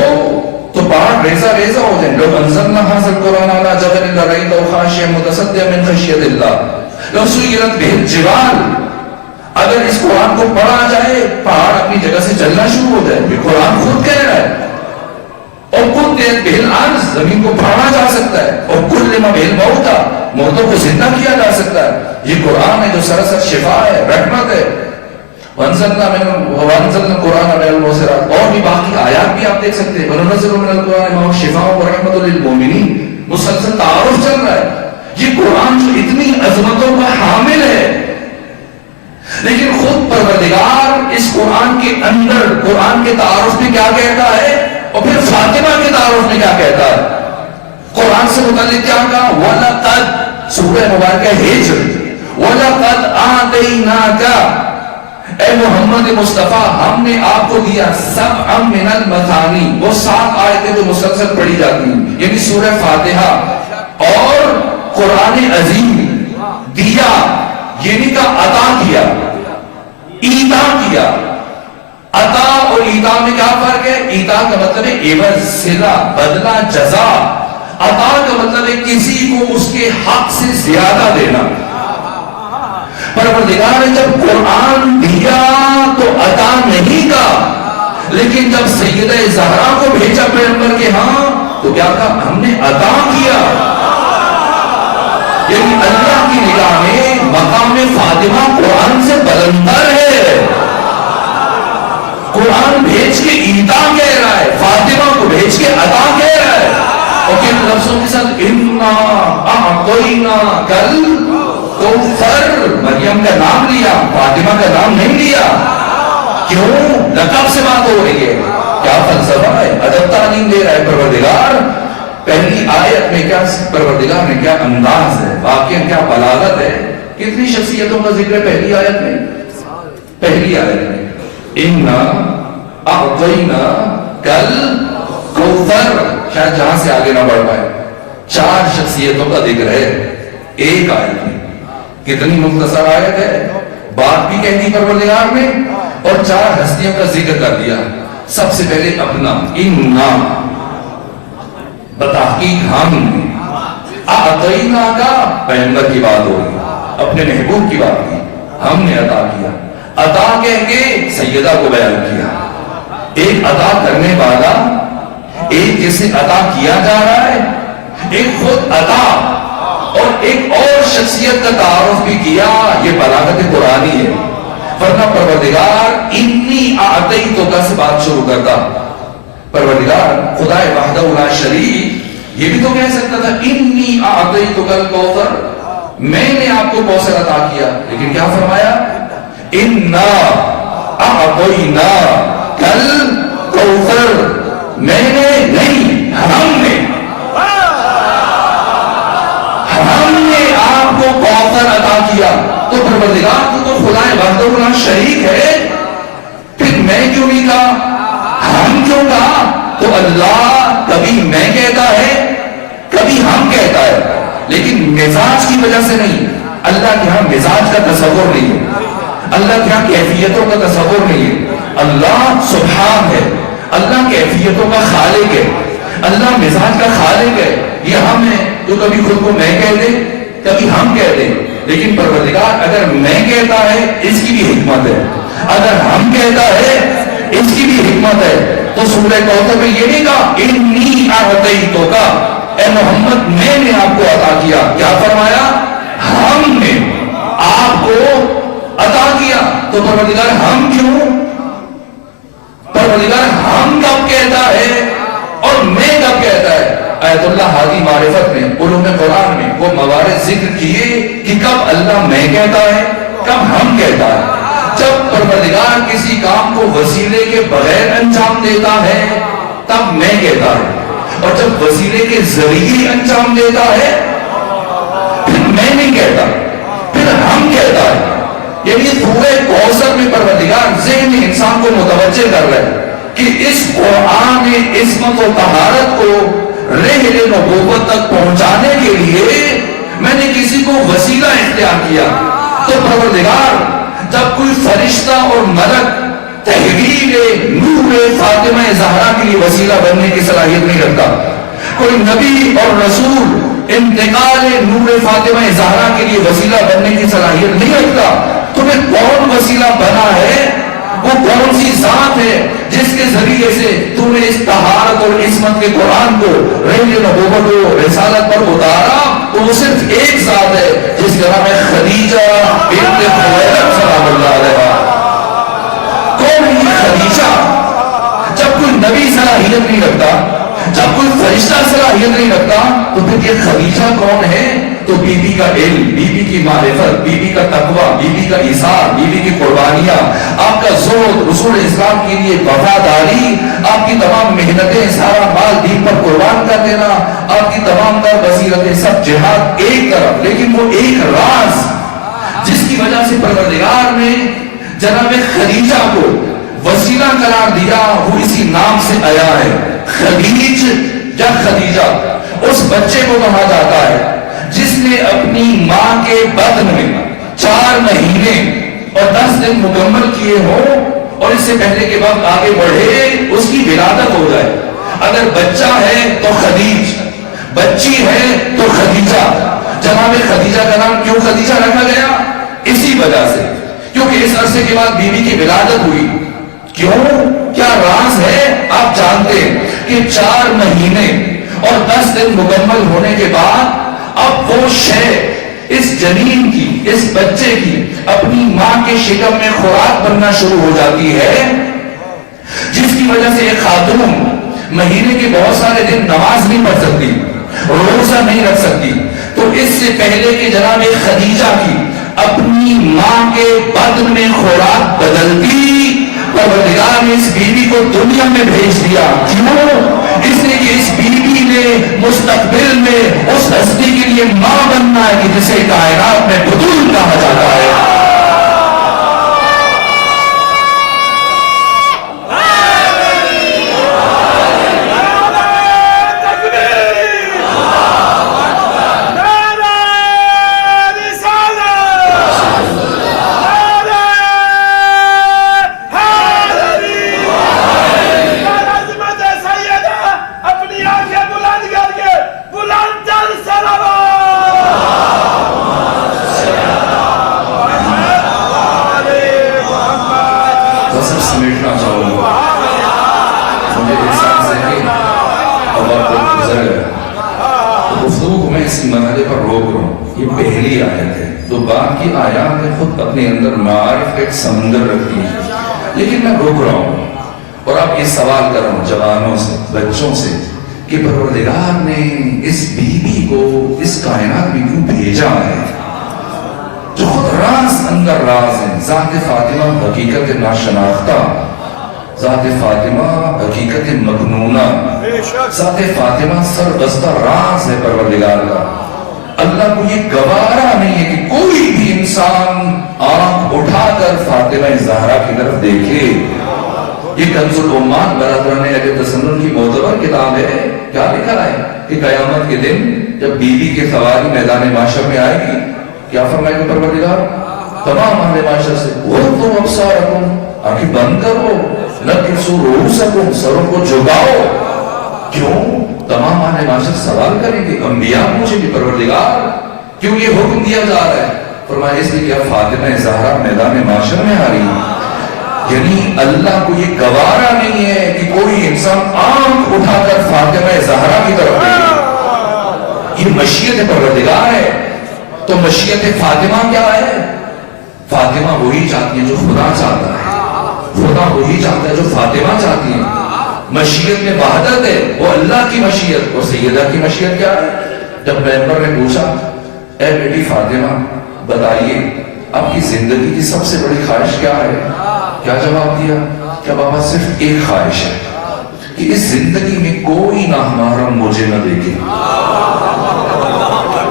تو پہاڑ ریزہ ریزہ ہو جائیں۔ لو انزلنا هذا القرآن على جبل لرأيته خاشعا متصدعا من خشية الله لو سُيِّرَتْ بِهِ الْجِبَالُ، اگر اس قرآن کو پڑھا جائے پہاڑ اپنی جگہ سے چلنا شروع ہو جائے۔ یہ قرآن خود کہہ رہا ہے، اور قُدِّرَتْ بِهِ الْأَرْضُ، زمین کو پھاڑا جا سکتا ہے، اور كُلِّمَ بِهِ الْمَوْتَى، مردوں کو زندہ کیا جا سکتا ہے۔ یہ قرآن ہے جو سراسر شفا ہے، رحمت ہے۔ وَأَنزَلْنَا الْقُرْآنَ مِنَ الْمُبْصِرَاتِ، اور بھی باقی آیات بھی آپ دیکھ سکتے ہیں۔ وَنُنَزِّلُ مِنَ الْقُرْآنِ مَا هُوَ شِفَاءٌ وَرَحْمَةٌ لِلْمُؤْمِنِينَ، مسلسل تعارف چل رہا ہے۔ یہ قرآن جو اتنی عظمتوں کا حامل ہے، لیکن خود پروردگار اس قرآن کے اندر قرآن کے تعارف میں کیا کہتا ہے، اور پھر فاطمہ کے تعارف میں کیا کہتا ہے؟ قرآن سے متعلق کیا کہا؟ وَلَقَدْ، سورہ مبارکہ ہجر، وَلَقَدْ آتَيْنَاكَ، اے محمد مصطفیٰ ہم نے آپ کو دیا سبعًا من المثانی، وہ 7 آیتیں جو مسلسل پڑھی جاتی ہیں، یعنی سورہ فاتحہ اور قرآن عظیم دیا، یعنی کا عطا کیا، ایتا کیا۔ عطا اور ایتا میں کیا فرق ہے؟ ایتا کا مطلب ہے عوض، صلہ، بدلہ، جزا۔ عطا کا مطلب ہے کسی کو اس کے حق سے زیادہ دینا۔ پروردگار نے جب قرآن دیا تو عطا نہیں کہا، لیکن جب سیدہ زہرا کو بھیجا پیغمبر کے ہاں تو کیا کہا؟ ہم نے عطا کیا۔ یعنی اللہ کی نگاہ میں مقام فاطمہ قرآن سے بلندر ہے۔ قرآن بھیج کے ایتا کہہ رہا ہے، فاطمہ کو بھیج کے عطا کہہ رہا ہے، اور کن لفظوں کے ساتھ انا اعطیناک الکوثر، مریم کا نام لیا، فاطمہ کا نام نہیں لیا۔ کیوں؟ لقب سے بات ہو رہی ہے۔ کیا فلسفہ ہے، ادب تعلیم دے رہا ہے پروردگار۔ پہلی آیت میں کیا پروردگار نے کیا انداز ہے، واقعہ کیا بلاغت ہے، کتنی شخصیتوں کا ذکر ہے پہلی آیت میں۔ پہلی آیت میں انا اعطیناک الکوثر، شاید جہاں سے آگے نہ بڑھ پائے، 4 شخصیتوں کا ذکر ہے ایک آیت میں۔ کتنی مختصر آیت ہے، بات بھی کہہ دی پروردگار نے اور 4 ہستیوں کا ذکر کر دیا. سب سے پہلے اپنا انا بتحقیق ہم اعطینا کا پیغمبر کی بات ہوگی, اپنے محبوب کی بات کی, ہم نے عطا کیا. عطا کہہ کے سیدہ کو بیان کیا. ایک عطا کرنے والا, ایک جسے عطا کیا جا رہا ہے, ایک خود عطا اور ایک اور شخصیت کا تعارف بھی کیا. یہ بلاغت قرآنی ہے. ورنہ پروردگار انی اعطیتک سے بات شروع کرتا. پروردگار خدا وحدہ لا شریک یہ بھی تو کہہ سکتا تھا انی اعطیتک الکوثر, میں نے آپ کو کوثر عطا کیا. لیکن کیا فرمایا؟ انا اعطینا کل کوثر, میں نے نہیں, ہم نے آپ کو کوثر عطا کیا. تو پروردگار تو خدا وحدہ لا شریک ہے, پھر میں کیوں نہیں کہا, ہم کیوں کہا؟ تو اللہ کبھی میں کہتا ہے کبھی ہم کہتا ہے, لیکن مزاج کی وجہ سے نہیں. اللہ کے ہاں مزاج کا تصور نہیں ہے, اللہ کے ہاں کیفیتوں کا تصور نہیں ہے. اللہ سبحان ہے, اللہ کیفیتوں کا خالق ہے, اللہ مزاج کا خالق ہے. یہ ہم ہیں جو کبھی خود کو میں کہہ دے, کبھی ہم کہہ دیں. لیکن پروردگار اگر میں کہتا ہے اس کی بھی حکمت ہے, اگر ہم کہتا ہے اس کی بھی حکمت ہے. تو سورہ کوثر میں یہ نہیں کہا انی اعطیتک, اے محمد میں نے آپ کو عطا کیا. کیا فرمایا؟ ہم نے آپ کو عطا کیا. تو پروردگار ہم کیوں؟ پروردگار ہم کب کہتا ہے اور میں کب کہتا ہے؟ آیت اللہ ہادی معرفت میں علوم قرآن میں وہ موارد ذکر کیے کہ کب اللہ میں کہتا ہے, کب ہم کہتا ہے. جب پروردگار کسی کام کو وسیلے کے بغیر انجام دیتا ہے تب میں کہتا ہے, اور جب وسیلے کے ذریعے انجام دیتا ہے پھر میں نہیں کہتا, پھر ہم کہتا ہے. یعنی سورہ کوثر میں پروردگار ذہن انسان کو متوجہ کر رہا ہے کہ اس قرآن عصمت و طہارت کو رحل نبوت تک پہنچانے کے لیے میں نے کسی کو وسیلہ اختیار کیا. تو پروردگار جب کوئی فرشتہ اور ملک تحویل نور فاطمہ زہرا کے لیے وسیلہ بننے کی صلاحیت نہیں رکھتا, کوئی نبی اور رسول انتقال نور فاطمہ زہرا کے لیے وسیلہ بننے کی صلاحیت نہیں رکھتا, تو پھر کون وسیلہ بنا ہے؟ وہ کون سی ذات ہے جس کے ذریعے سے تو نے اس طہارت اور عصمت کے قرآن کو رحل نبوت و رسالت پر اتارا؟ تو وہ صرف ایک ذات ہے جس کا نام ہے خدیجہ بنت خویلد سلام اللہ علیہا. کون ہے خدیجہ؟ جب کوئی نبی صلاحیت نہیں رکھتا, جب کوئی فرشتہ صلاحیت نہیں رکھتا, تو پھر یہ خدیجہ کون ہے؟ تو بی بی کا علم, بی بی کی معرفت, بی بی کا تقوی, بی بی کا ایثار, بی بی کی قربانیاں, آپ کا زہد, رسول اسلام کے لیے وفاداری, آپ کی تمام محنتیں, سارا مال دین پر قربان کر دینا, آپ کی تمام تر بصیرتیں, سب جہاد ایک طرف. لیکن وہ ایک راز جس کی وجہ سے پروردگار نے جناب خدیجہ کو وسیلہ قرار دیا, وہ اسی نام سے آیا ہے. خدیج یا خدیجہ اس بچے کو کہا جاتا ہے جس نے اپنی ماں کے بدن میں 4 مہینے اور 10 دن مکمل کیے ہوں, اور اس سے پہلے کے وقت آگے بڑھے اس کی ولادت ہو جائے. اگر بچہ ہے تو خدیج, بچی ہے تو خدیجہ. جناب خدیجہ کا نام کیوں خدیجہ رکھا گیا؟ اسی وجہ سے, کیونکہ اس عرصے کے بعد بیوی کی ولادت ہوئی. کیوں؟ کیا راز ہے؟ آپ جانتے ہیں کہ 4 مہینے اور 10 دن مکمل ہونے کے بعد اب وہ شے اس جنین کی, اس بچے کی اپنی ماں کے شکم میں خوراک بننا شروع ہو جاتی ہے, جس کی وجہ سے ایک خاتون مہینے کے بہت سارے دن نماز نہیں پڑھ سکتی, روزہ نہیں رکھ سکتی. تو اس سے پہلے کہ جناب خدیجہ کی اپنی ماں کے بدن میں خوراک بدلتی, پروردگار نے اس بیوی کو دنیا میں بھیج دیا. کیوں؟ اس لیے کہ اس بیوی نے مستقبل میں اس ہستی کے لیے ماں بننا ہے کہ جسے کائنات میں بطول کہا جاتا ہے. یہ پہلی آیت ہے. تو باقی آیات خود اپنے اندر معارف کا ایک سمندر رکھتی ہیں. لیکن میں روک رہا ہوں اور آپ یہ سوال کر رہا ہوں جوانوں سے, بچوں سے, کہ پروردگار نے اس بیوی کو اس کائنات میں کیوں بھیجا ہے جو خود راز اندر راز ہے. ذات فاطمہ حقیقت ناشناختہ, ذات فاطمہ حقیقت مکنونہ, ذات فاطمہ سربستہ راز ہے پروردگار کا. اللہ کو یہ گوارا نہیں ہے کہ کوئی بھی انسان آنکھ اٹھا کر فاطمہ زہرا کی طرف دیکھے. یہ کنز الامات برادران اہل تسنن کی معتبر کتاب ہے. کیا لکھا ہے کہ قیامت کے دن جب بیوی کے سواری میدان معاشر میں آئے گی, کیا فرمائے گا پروردگار تمام اہل معاشر سے, غضوا ابصارکم, آنکھیں بند کرو, نکسوا رؤوسکم, سروں کو جھکاؤ. کیوں؟ تمام اہل معاشر سوال کریں گے, انبیاء پوچھیں گے پروردگار کیوں یہ حکم دیا جا رہا ہے؟ فرمایا اس لیے کہ فاطمہ زہرا میدان معاشر میں آ رہی ہے. یعنی اللہ کو یہ گوارا نہیں ہے کہ کوئی انسان آنکھ اٹھا کر فاطمہ زہرا کی طرف دیکھے. یہ مشیت پروردگار ہے. تو مشیت فاطمہ کیا ہے؟ فاطمہ وہی چاہتی ہے جو خدا چاہتا ہے, خدا وہی چاہتا ہے جو فاطمہ چاہتی ہے. مشیت میں وحدت ہے, وہ اللہ کی مشیت. اور سیدہ کی مشیت کیا ہے؟ جب پیغمبر نے پوچھا اے بیٹی فاطمہ بتائیے آپ کی زندگی کی سب سے بڑی خواہش کیا ہے؟ کیا جواب دیا؟ کہ بابا صرف ایک خواہش ہے کہ اس زندگی میں کوئی نامحرم مجھے نہ دیکھے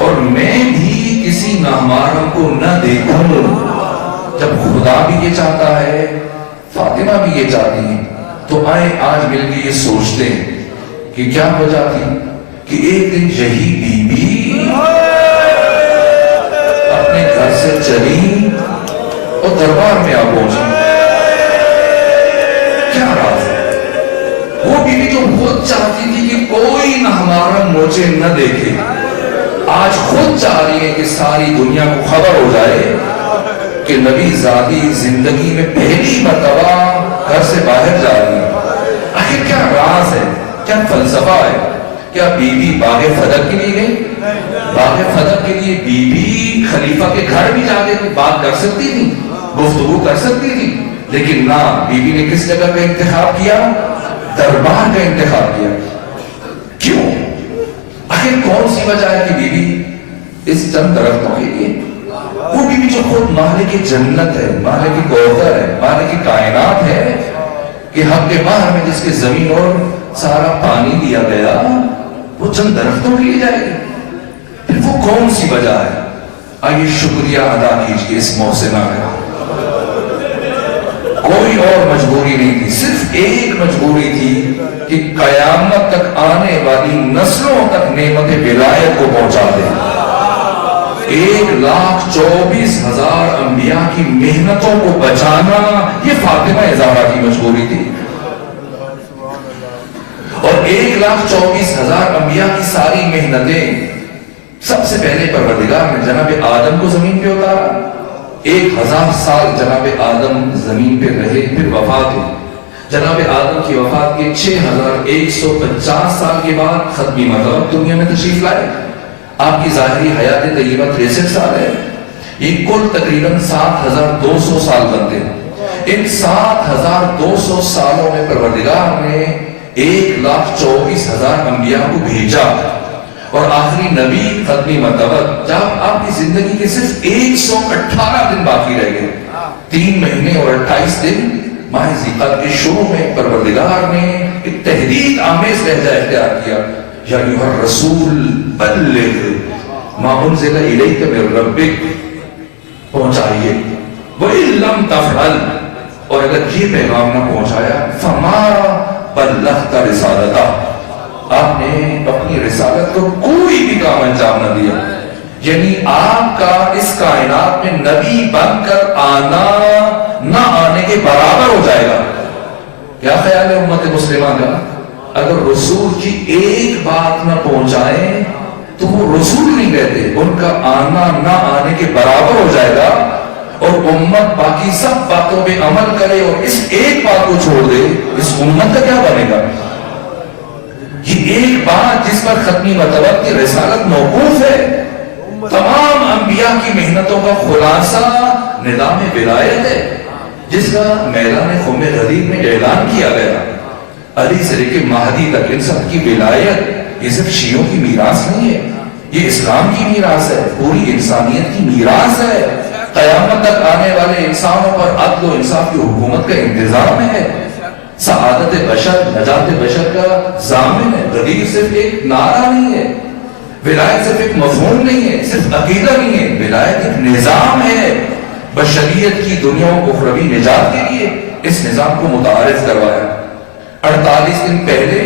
اور میں بھی کسی نامحرم کو نہ دیکھوں. جب خدا بھی یہ چاہتا ہے, فاطمہ بھی یہ چاہتی ہے, تو آئے آج مل کے یہ سوچتے ہیں کہ کیا وجہ تھی کہ ایک دن یہی بی بی اپنے گھر سے چلی اور دربار میں آ پہنچی. کیا راز ہے؟ وہ بیوی جو خود چاہتی تھی کہ کوئی نامحرم مجھے نہ دیکھے, آج خود چاہ رہی ہے کہ ساری دنیا کو خبر ہو جائے کہ نبی زادی زندگی میں پہلی مرتبہ گھر سے باہر جا رہی ہے. آخر کیا راز ہے, کیا فلسفہ ہے؟ کیا بی بی باغ فدق کے لیے گئی؟ باغ فدق کے لیے بی بی خلیفہ کے گھر بھی جا کے بات کر سکتی تھی, گفتگو کر سکتی تھی, لیکن نہ, بی بی نے کس جگہ کا انتخاب کیا؟ دربار کا انتخاب کیا. کیوں؟ آخر کون سی وجہ ہے کہ بی بی اس چند درختوں کے لیے, وہ بی بی جو خود مالک جنت ہے, مالک کوثر ہے, مالک کائنات ہے, کہ ہم کے باہر میں جس کے زمین اور سارا پانی دیا گیا وہ چند درختوں کے لیے جائے گی. پھر وہ کون سی وجہ ہے؟ آئیے شکریہ ادا کیجئے اس محسنہ کا. کوئی اور مجبوری نہیں تھی, صرف ایک مجبوری تھی کہ قیامت تک آنے والی نسلوں تک نعمت ولایت کو پہنچا دے. 1,24,000 انبیاء کی محنتوں کو بچانا یہ فاطمہ زہرا کی مجبوری تھی. اور 1,24,000 انبیاء کی ساری محنتیں سب سے پہلے پروردگار نے جناب آدم کو زمین پہ اتارا. 1000 سال جناب آدم زمین پہ رہے, پھر وفات ہوئی. جناب آدم کی وفات کے 6150 سال کے بعد ختمی مرتبہ دنیا میں تشریف لائے. آپ کی ظاہری حیات طیبہ 63 سال ہے. یہ کل تقریباً 7200 سال بنتے ہیں. ان 7200 سالوں میں پروردگار نے 1,24,000 انبیاء کو بھیجا, اور آخری نبی ختمی مرتبہ جب آپ کی زندگی کے صرف 118 دن باقی رہ گئے, 3 مہینے اور 28 دن ماہ ذیقعدہ کے شروع میں پروردگار نے ایک تحریک آمیز لہجہ اختیار کیا, یا ایھا الرسول بلغ ما انزل الیک من ربک, پہنچائیے. وَإِن لَمْ تَفْعَلْ, اور اگر یہ پیغام نہ پہنچایا فَمَا بَلَّغْتَ رِسَالَتَهُ, آپ نے اپنی رسالت کو کوئی بھی کام انجام نہ دیا. یعنی آپ کا اس کائنات میں نبی بن کر آنا نہ آنے کے برابر ہو جائے گا. کیا خیال ہے امت مسلمہ کا؟ اگر رسول کی ایک بات نہ پہنچائیں تو وہ رسول نہیں کہتے, ان کا آنا نہ آنے کے برابر ہو جائے گا. اور امت باقی سب باتوں پہ عمل کرے اور اس ایک بات کو چھوڑ دے, اس امت کا کیا بنے گا؟ یہ ایک بات جس پر ختمی مرتبہ کی رسالت موقوف ہے. تمام انبیاء کی محنتوں کا خلاصہ نظام ولایت ہے، جس کا میدان خم غدیر میں اعلان کیا گیا۔ علی سے لے کے مہدی تک ان سب کی ولایت یہ صرف شیعوں کی میراث نہیں ہے، یہ اسلام کی میراث ہے، پوری انسانیت کی میراث ہے۔ قیامت تک آنے والے انسانوں پر عدل و انصاف کی حکومت کا انتظام ہے، سعادت بشر، نجات بشر کا ضامن ہے۔ غدیر صرف ایک نعرہ نہیں ہے، ولایت صرف ایک مفہوم نہیں ہے، صرف عقیدہ نہیں ہے، ولایت ایک نظام ہے بشریت کی دنیا و اخروی نجات کے لیے۔ اس نظام کو متعارف کروایا 48 دن پہلے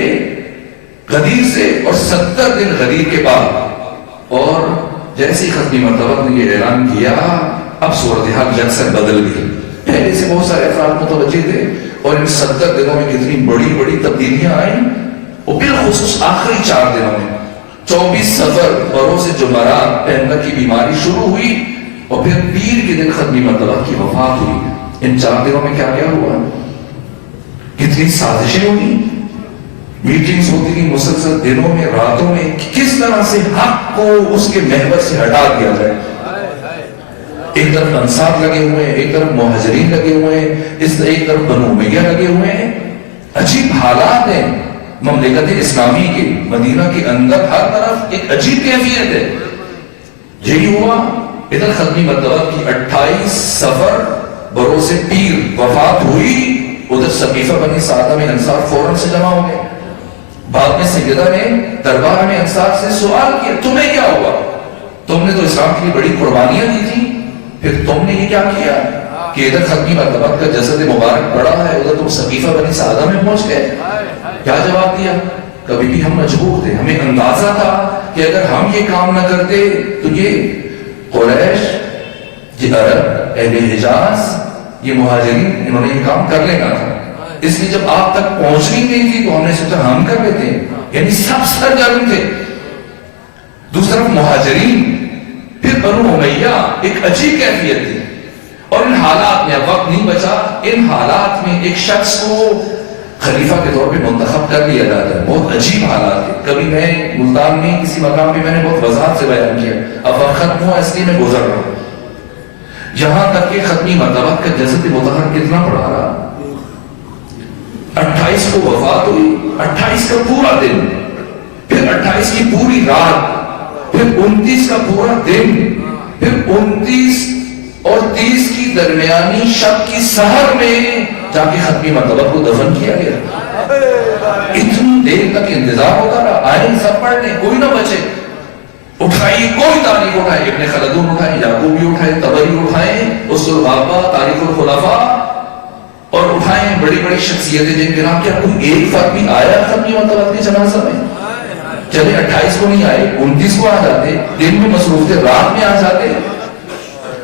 غدیر سے اور 70 دن غدیر کے بعد، اور جیسے ختمی مرتبہ نے یہ اعلان کیا اب صورتحال یکسر بدل گئی۔ پہلے سے بہت سارے افراد متوجہ تھے اور ان 70 دنوں میں کتنی بڑی بڑی تبدیلیاں آئیں، اور بالخصوص آخری 4 دنوں میں 24 صفر بروز جمعرات پینگا کی بیماری شروع ہوئی اور پھر پیر کے دن ختمی مرتبہ کی وفات ہوئی۔ ان 4 دنوں میں کیا کیا ہوا؟ کتنی سازشیں ہوئی، میٹنگز ہوتی تھی مسلسل دنوں میں راتوں میں، کس طرح سے حق کو اس کے محور سے ہٹا دیا جائے۔ ایک طرف انصار لگے ہوئے ہیں، ایک طرف مہاجرین لگے ہوئے ہیں، ایک طرف بنو امیہ لگے ہوئے ہیں۔ عجیب حالات ہیں مملکت اسلامی کے، مدینہ کے اندر ہر طرف ایک عجیب کیفیت ہے۔ یہی ہوا، ادھر ختمی مرتبہ کی 28 صفر بروز پیر وفات ہوئی، ادھر سقیفہ بنی سعدہ میں انصار فوراً سے جمع ہو گئے۔ بعد میں سیدہ نے دربار میں انصار سے سوال کیا، تمہیں کیا ہوا؟ تم نے تو اسلام کے لیے بڑی قربانیاں دی تھی، پھر تم نے یہ کیا کیا کہ ادھر ختمی مرتبہ کا جسد مبارک پڑا ہے، ادھر تم سقیفہ بنی سعدہ میں پہنچ گئے۔ کیا جواب دیا؟ کبھی بھی ہم مجبور تھے، ہمیں اندازہ تھا کہ اگر ہم یہ کام نہ کرتے تو یہ قریش، یہ عرب، اہل حجاز، یہ مہاجرین، انہوں نے یہ کام کر لینا تھا۔ اس لیے جب آپ تک پہنچنی نہیں تھی تو ہم نے سوچا ہم کر لیتے ہیں، یعنی سب سرگرم تھے۔ دوسری طرف مہاجرین، پھر بنو امیہ، ایک عجیب کیفیت تھی۔ اور ان حالات میں اب وقت نہیں بچا، ان حالات میں ایک شخص کو خلیفہ کے طور پہ منتخب کر لیا جاتا ہے۔ بہت عجیب حالات ہے۔ کبھی میں ملتان میں کسی مقام پہ میں نے بہت وضاحت سے بیان کیا، اب وقت ختم ہوا اس لیے میں گزر رہا ہوں۔ یہاں تک کہ ختمی مرتبہ کا جسد مطہر کتنا پڑا رہا، 28 کو وفات ہوئی، 28 کا پورا دن، پھر 28 کی پوری رات، پھر 29 کا پورا دن، پھر 29 اور 30 کی درمیانی شب کی سحر میں جا کے ختمی مرتبہ کو دفن کیا گیا۔ اتنی دیر تک انتظار ہوتا رہا، آئیں سب پڑھنے، کوئی نہ بچے۔ اٹھائیے، کوئی تاریخ اٹھائے، ابن خلدون اٹھائے، یعقوبی اٹھائے، طبری اٹھائے، اصول الغابہ، تاریخ الخلفاء، اور اٹھائیں بڑی بڑی شخصیتیں جن کے نام کیا کوئی ایک فرد بھی آیا ختمی مرتبہ کے جنازہ میں؟ چلے 28 کو نہیں آئے، 29 کو آ جاتے، دن میں مصروف تھے، رات میں آ جاتے۔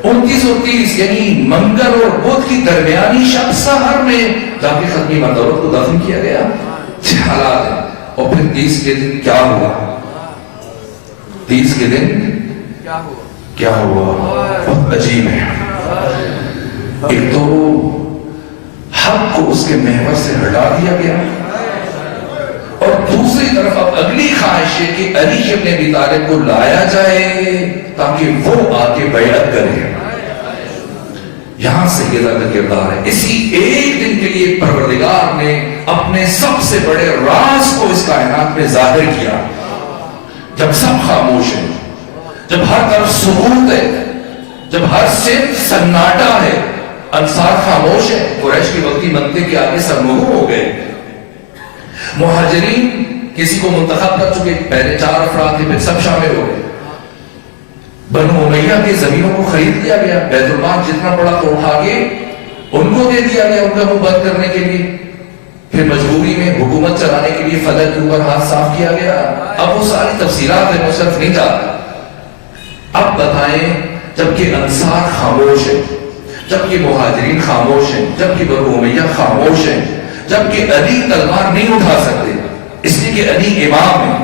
29 اور 30 یعنی منگل اور بدھ کی درمیانی شب سحر میں جا کے ختمی مرتبہ کو دفن کیا گیا۔ حالات ہے۔ اور پھر 30 کے دن کیا ہوا؟ 30 کے دن کیا ہوا؟ بہت عجیب ہے۔ ایک تو حق کو اس کے محور سے ہٹا دیا گیا، اور دوسری طرف اب اگلی خواہش ہے کہ علی ابن ابی طالب کو لایا جائے تاکہ وہ آ کے بیعت کرے۔ یہاں سیدہ کا کردار ہے۔ اسی ایک دن کے لیے پروردگار نے اپنے سب سے بڑے راز کو اس کائنات میں ظاہر کیا۔ جب سب خاموش ہیں، جب ہر طرف سکوت ہے، جب ہر صنف سناٹا ہے، انصار خاموش ہے، قریش کی وقتی منطق کے آگے سرمگو ہو گئے۔ مہاجرین کسی کو منتخب کر چکے، پہلے 4 افراد تھے، پھر سب شامل ہو گئے۔ بنو امیہ کی زمینوں کو خرید لیا گیا، بیت المال جتنا پڑا تو اٹھا کے ان کو دے دیا گیا، ان کا منہ بند کرنے کے لیے۔ پھر مجبوری میں حکومت چلانے کے لیے فلک کے اوپر ہاتھ صاف کیا گیا۔ اب وہ ساری تفصیلات ہیں، مصرف نہیں جاتا۔ اب بتائیں، جبکہ انصار خاموش ہے، جبکہ مہاجرین خاموش ہیں، جبکہ بنو امیہ خاموش ہیں، جبکہ علی تلوار نہیں اٹھا سکتے، اس لیے کہ علی امام ہے،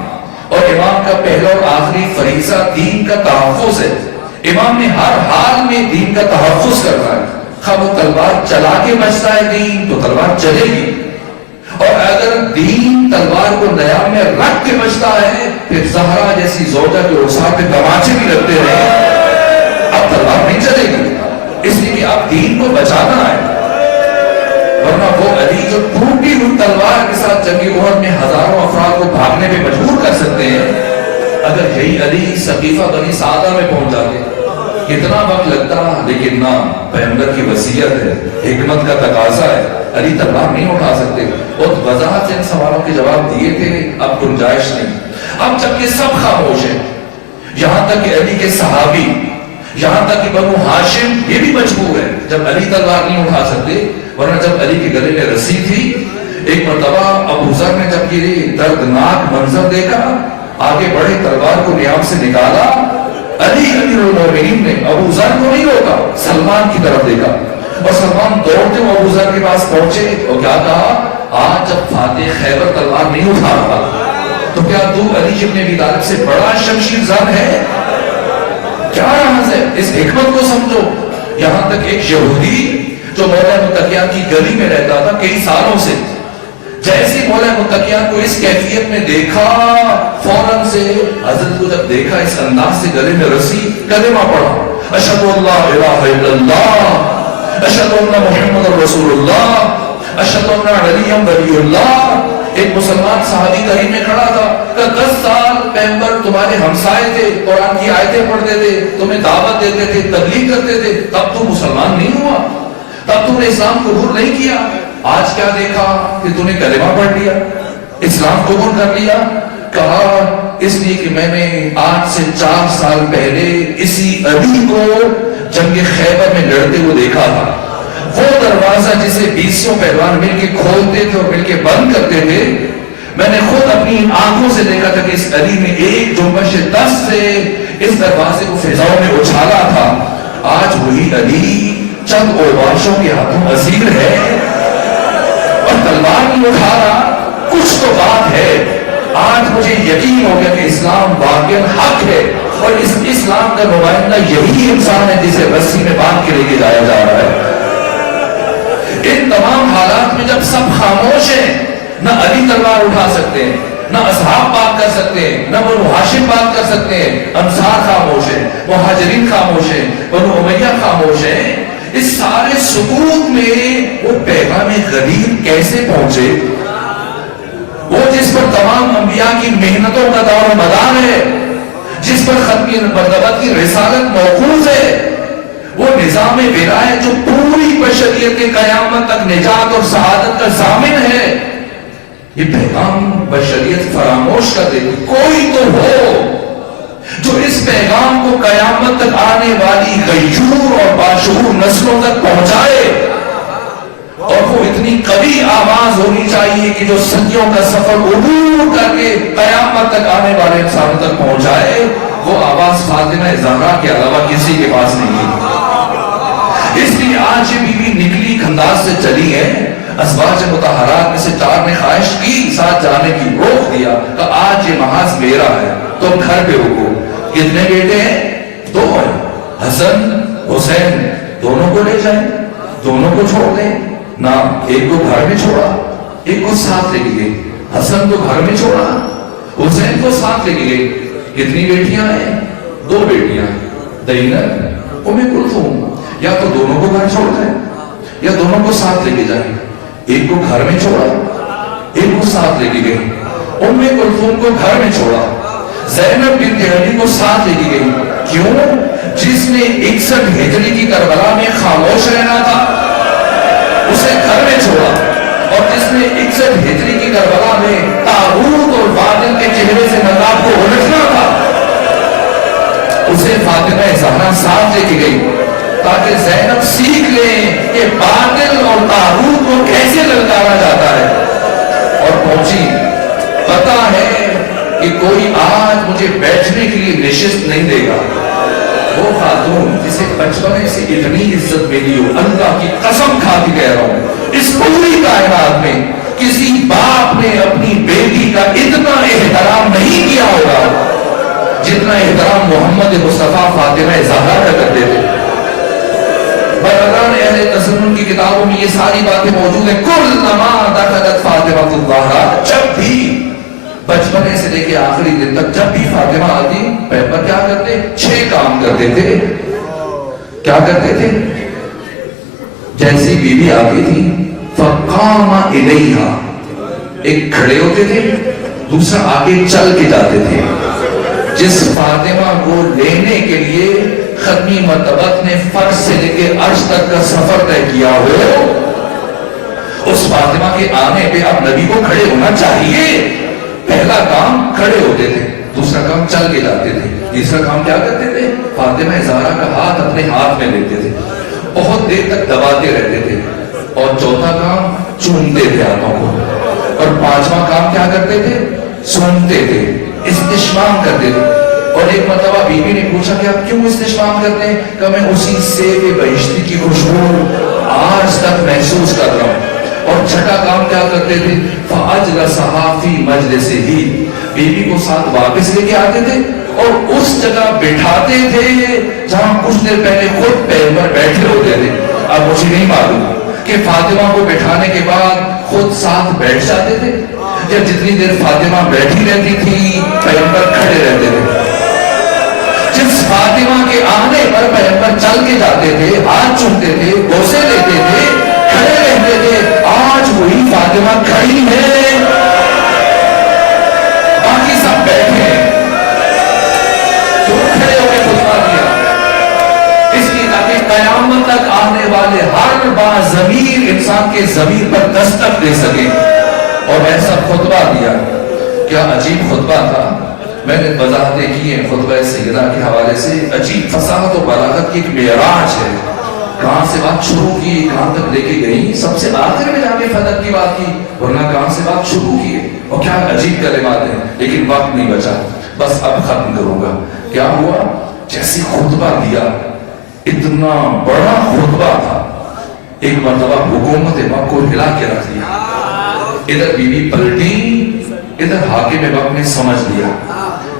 اور امام کا پہلا اور آخری فریضہ دین کا تحفظ ہے۔ امام نے ہر حال میں دین کا تحفظ کرنا ہے، خواہ وہ تلوار چلا کے بچتا ہے دین تو تلوار چلے گی، اور اگر دین تلوار کو نیام میں رکھ کے بچتا ہے پھر زہرا جیسی زوجہ کے رخسار پہ تماچے بھی لگتے رہے، اب تلوار نہیں چلے گی، اس لیے کہ اب دین کو بچانا ہے. ورنہ وہ علی جو ٹوٹی ہوئی تلوار کے ساتھ جنگی احد میں ہزاروں افراد کو بھاگنے پہ مجبور کر سکتے ہیں، اگر یہی علی سقیفہ بنی سعدہ میں پہنچ جاتے کتنا وقت لگتا. لیکن نہ، پیغمبر کی وصیت ہے، حکمت کا تقاضا ہے، علی تلوار نہیں اٹھا سکتے. اور وضاحت سے ان سوالوں کے جواب دیے تھے. اب گنجائش نہیں. اب جب کہ سب خاموش ہیں، یہاں تک کہ علی کے صحابی، یہاں تک کہ بنو ہاشم یہ بھی مجبور ہے جب علی تلوار نہیں اٹھا سکتے. ورنہ جب علی کے گلے میں رسی تھی، ایک مرتبہ ابو ذر نے جب یہ دردناک منظر دیکھا، آگے بڑھے، تلوار کو نیام سے نکالا. علی امیر المومنین نے ابو ذر کو نہیں روکا، سلمان کی طرف دیکھا، اور سلمان دوڑتے ہوئے ابو ذر کے پاس پہنچے اور کیا کہا، آج جب فاتح خیبر تلوار نہیں اٹھا رہا تو کیا تو علی ابن ابی طالب سے بڑا شمشیر زن ہے؟ کیا راز ہے؟ اس حکمت کو سمجھو. یہاں تک ایک یہودی جو مولا متقیان کی گلی میں رہتا تھا کئی سالوں سے، جیسے مولا متقیان کو اس کیفیت میں دیکھا، فوراً سے حضرت کو جب دیکھا اس انداز سے گلے میں رسی، کلمہ پڑھا، اشہد ان لا الہ الا اللہ، اشہد ان محمد رسول اللہ، اشہد ان علی ولی اللہ. ایک مسلمان صحابی قریب میں کھڑا تھا کہ 10 سال پیغمبر تمہارے ہمسائے تھے، قرآن کی آیتیں پڑھتے تھے، تمہیں دعوت دیتے تھے، تبلیغ کرتے تھے، تب تو مسلمان نہیں ہوا، تب تو نے اسلام قبول نہیں کیا. آج کیا دیکھا کہ تو نے کلمہ پڑھ لیا، اسلام قبول کر لیا. کہا اس لیے کہ میں نے آج سے 4 سال پہلے اسی علی کو جنگ خیبر میں لڑتے ہوئے دیکھا تھا. وہ دروازہ جسے 20 پہلوان مل کے کھولتے تھے اور مل کے بند کرتے تھے، میں نے خود اپنی آنکھوں سے دیکھا تھا کہ اس علی نے ایک جنبش 10 سے اس دروازے کو فضاؤں میں اچھالا تھا. آج وہی علی چند اوباشوں کے ہاتھوں اسیر ہے اور تلوار نہیں اٹھا رہا. کچھ تو بات ہے. آج مجھے یقین ہو گیا کہ اسلام واقعی حق ہے اور اس اسلام کا نمائندہ یہی انسان ہے جسے رسی میں باندھ کے لے کے جایا جا رہا ہے. ان تمام حالات میں جب سب خاموش ہیں، نہ علی تلوار اٹھا سکتے ہیں، نہ اصحاب بات کر سکتے ہیں، نہ بنو ہاشم بات کر سکتے ہیں، انصار خاموش ہیں، مہاجرین خاموش ہیں، بنو امیہ خاموش ہیں. اس سارے سکوت میں وہ پیغام غدیر کیسے پہنچے؟ وہ جس پر تمام انبیاء کی محنتوں کا دور و مدار ہے، جس پر ختم نبوت کی رسالت موقوف ہے، وہ نظام ولایت جو پوری بشریت کے قیامت تک نجات اور سعادت کا ضامن ہے، یہ پیغام بشریت فراموش کر دے. کوئی تو ہو جو اس پیغام کو قیامت تک آنے والی غیور اور باشعور نسلوں تک پہنچائے. اور وہ اتنی قوی آواز ہونی چاہیے کہ جو صدیوں کا سفر عبور کر کے قیامت تک آنے والے انسانوں تک پہنچائے. وہ آواز فاطمہ زہرا کے علاوہ کسی کے پاس نہیں ہے. اس لیے آج یہ بیوی نکلی کھنداز سے چلی ہے. ازواج مطہرات میں سے 4 نے خواہش کی ساتھ جانے کی، روک دیا کہ آج یہ محاذ میرا ہے، تم گھر پہ رکو. کتنے بیٹے ہیں؟ 2 ہیں. حسن حسین دونوں کو لے جائیں، دونوں کو چھوڑ دیں. نہ، ایک کو گھر میں چھوڑا، ایک کو ساتھ لے کے گئے. حسن کو گھر میں چھوڑا، حسین کو ساتھ لے کے گئے. کتنی بیٹیاں ہیں؟ 2 بیٹیاں، زینب ام کلثوم. یا تو دونوں کو گھر چھوڑ دیں یا دونوں کو ساتھ لے کے جائیں. ایک کو گھر میں چھوڑا، ایک کو ساتھ لے کے گئے. ام کلثوم کو گھر میں چھوڑا، زینب بنت علی کو ساتھ لے کے گئی. کیوں؟ جس نے 61 ہجری کی کربلا میں خاموش رہنا تھا اسے گھر میں چھوڑا، اور جس نے 61 ہجری کی کربلا میں طاغوت اور باطل کے چہرے سے نقاب کو الٹنا تھا اسے فاطمہ زہرا ساتھ لے کے گئی، تاکہ زینب سیکھ لیں کہ باطل اور طاغوت کو کیسے للکارا جاتا ہے. اور پہنچی. پتا ہے کہ کوئی آج مجھے بیٹھنے کے لیے نشست نہیں دے گا. وہ خاتون جسے بچپنے سے اتنی عزت ملی ہو، اللہ کی قسم کھا کے کہہ رہا ہوں، اس پوری کائنات میں کسی باپ نے اپنی بیٹی کا اتنا احترام نہیں کیا ہوگا جتنا احترام محمد مصطفیٰ فاطمہ زہرا کا کرتے تھے. برادران اہل تسنن کی کتابوں میں یہ ساری باتیں موجود ہیں. کلما دخلت فاطمہ الزہرا، جب بھی بچپنے سے لے کے آخری دن تک جب بھی فاطمہ آتی، پیغمبر کیا کرتے؟ 6 کام کرتے تھے. کیا کرتے تھے؟ جیسی بیوی آتی تھی فقام الیہا، ایک کھڑے ہوتے تھے، دوسرا آگے چل کے جاتے تھے. جس فاطمہ کو لینے کے لیے ختمی مرتبت نے فرش سے لے کے عرش تک کا سفر طے کیا ہو، اس فاطمہ کے آنے پہ اب نبی کو کھڑے ہونا چاہیے. پہلا کام کھڑے ہوتے تھے، دوسرا کام چل کے جاتے تھے، تیسرا کام کیا کرتے تھے؟ فاطمہ زہرا کا ہاتھ اپنے ہاتھ میں لیتے تھے، بہت دیر تک دباتے رہتے تھے، اور چوتھا کام چومتے تھے ہاتھوں کو، اور پانچواں کام کیا کرتے تھے؟ سونتے تھے، استشمام کرتے تھے. اور ایک مرتبہ بیوی نے پوچھا کہ آپ کیوں استشمام کرتے ہیں؟ کہ میں اسی سیب بہشتی کی خوشبو آج تک محسوس کر رہا ہوں. اور چھٹا کام کیا کرتے تھے؟ فَأَجْلَسَهَا فِي مَجْلِسِهِ، بیوی کو ساتھ واپس لے کے آتے تھے اور اس جگہ بٹھاتے تھے جہاں کچھ دیر پہلے خود پیغمبر بیٹھے ہوتے تھے. اب مجھے نہیں معلوم کہ فاطمہ کو بٹھانے کے بعد خود ساتھ بیٹھ جاتے تھے یا جتنی دیر فاطمہ بیٹھی رہتی تھی پیغمبر کھڑے رہتے تھے. جس فاطمہ کے آنے پر پیغمبر چل کے جاتے تھے، ہاتھ چومتے تھے، بوسے لیتے تھے، کھڑے رہتے تھے، آج وہی فاطمہ کھڑی ہے، باقی سب بیٹھے ہیں. کیوں کھڑے ہو کے خطبہ دیا؟ اس لیے تاکہ قیامت تک آنے والے ہر باضمیر انسان کے ضمیر پر دستک دے سکے. اور ایسا خطبہ دیا. کیا عجیب خطبہ تھا. میں نے وضاحتیں کی ہیں خطبہ سیدہ کے حوالے سے. عجیب فصاحت و بلاغت کی ایک معراج ہے. کہاں سے بات شروع کی، کہاں تک لے کے گئی، سب سے آخر میں جا کے فلک کی بات کی، ورنہ کہاں سے بات شروع کی ہے. اور کیا عجیب کلمات ہیں. لیکن وقت نہیں بچا، بس اب ختم کروں گا. کیا ہوا؟ جیسے خطبہ دیا، اتنا بڑا خطبہ تھا، ایک مرتبہ حکومت وقت کو ہلا کے رکھ دیا. ادھر بیوی پلٹی، ادھر حاکم وقت نے سمجھ لیا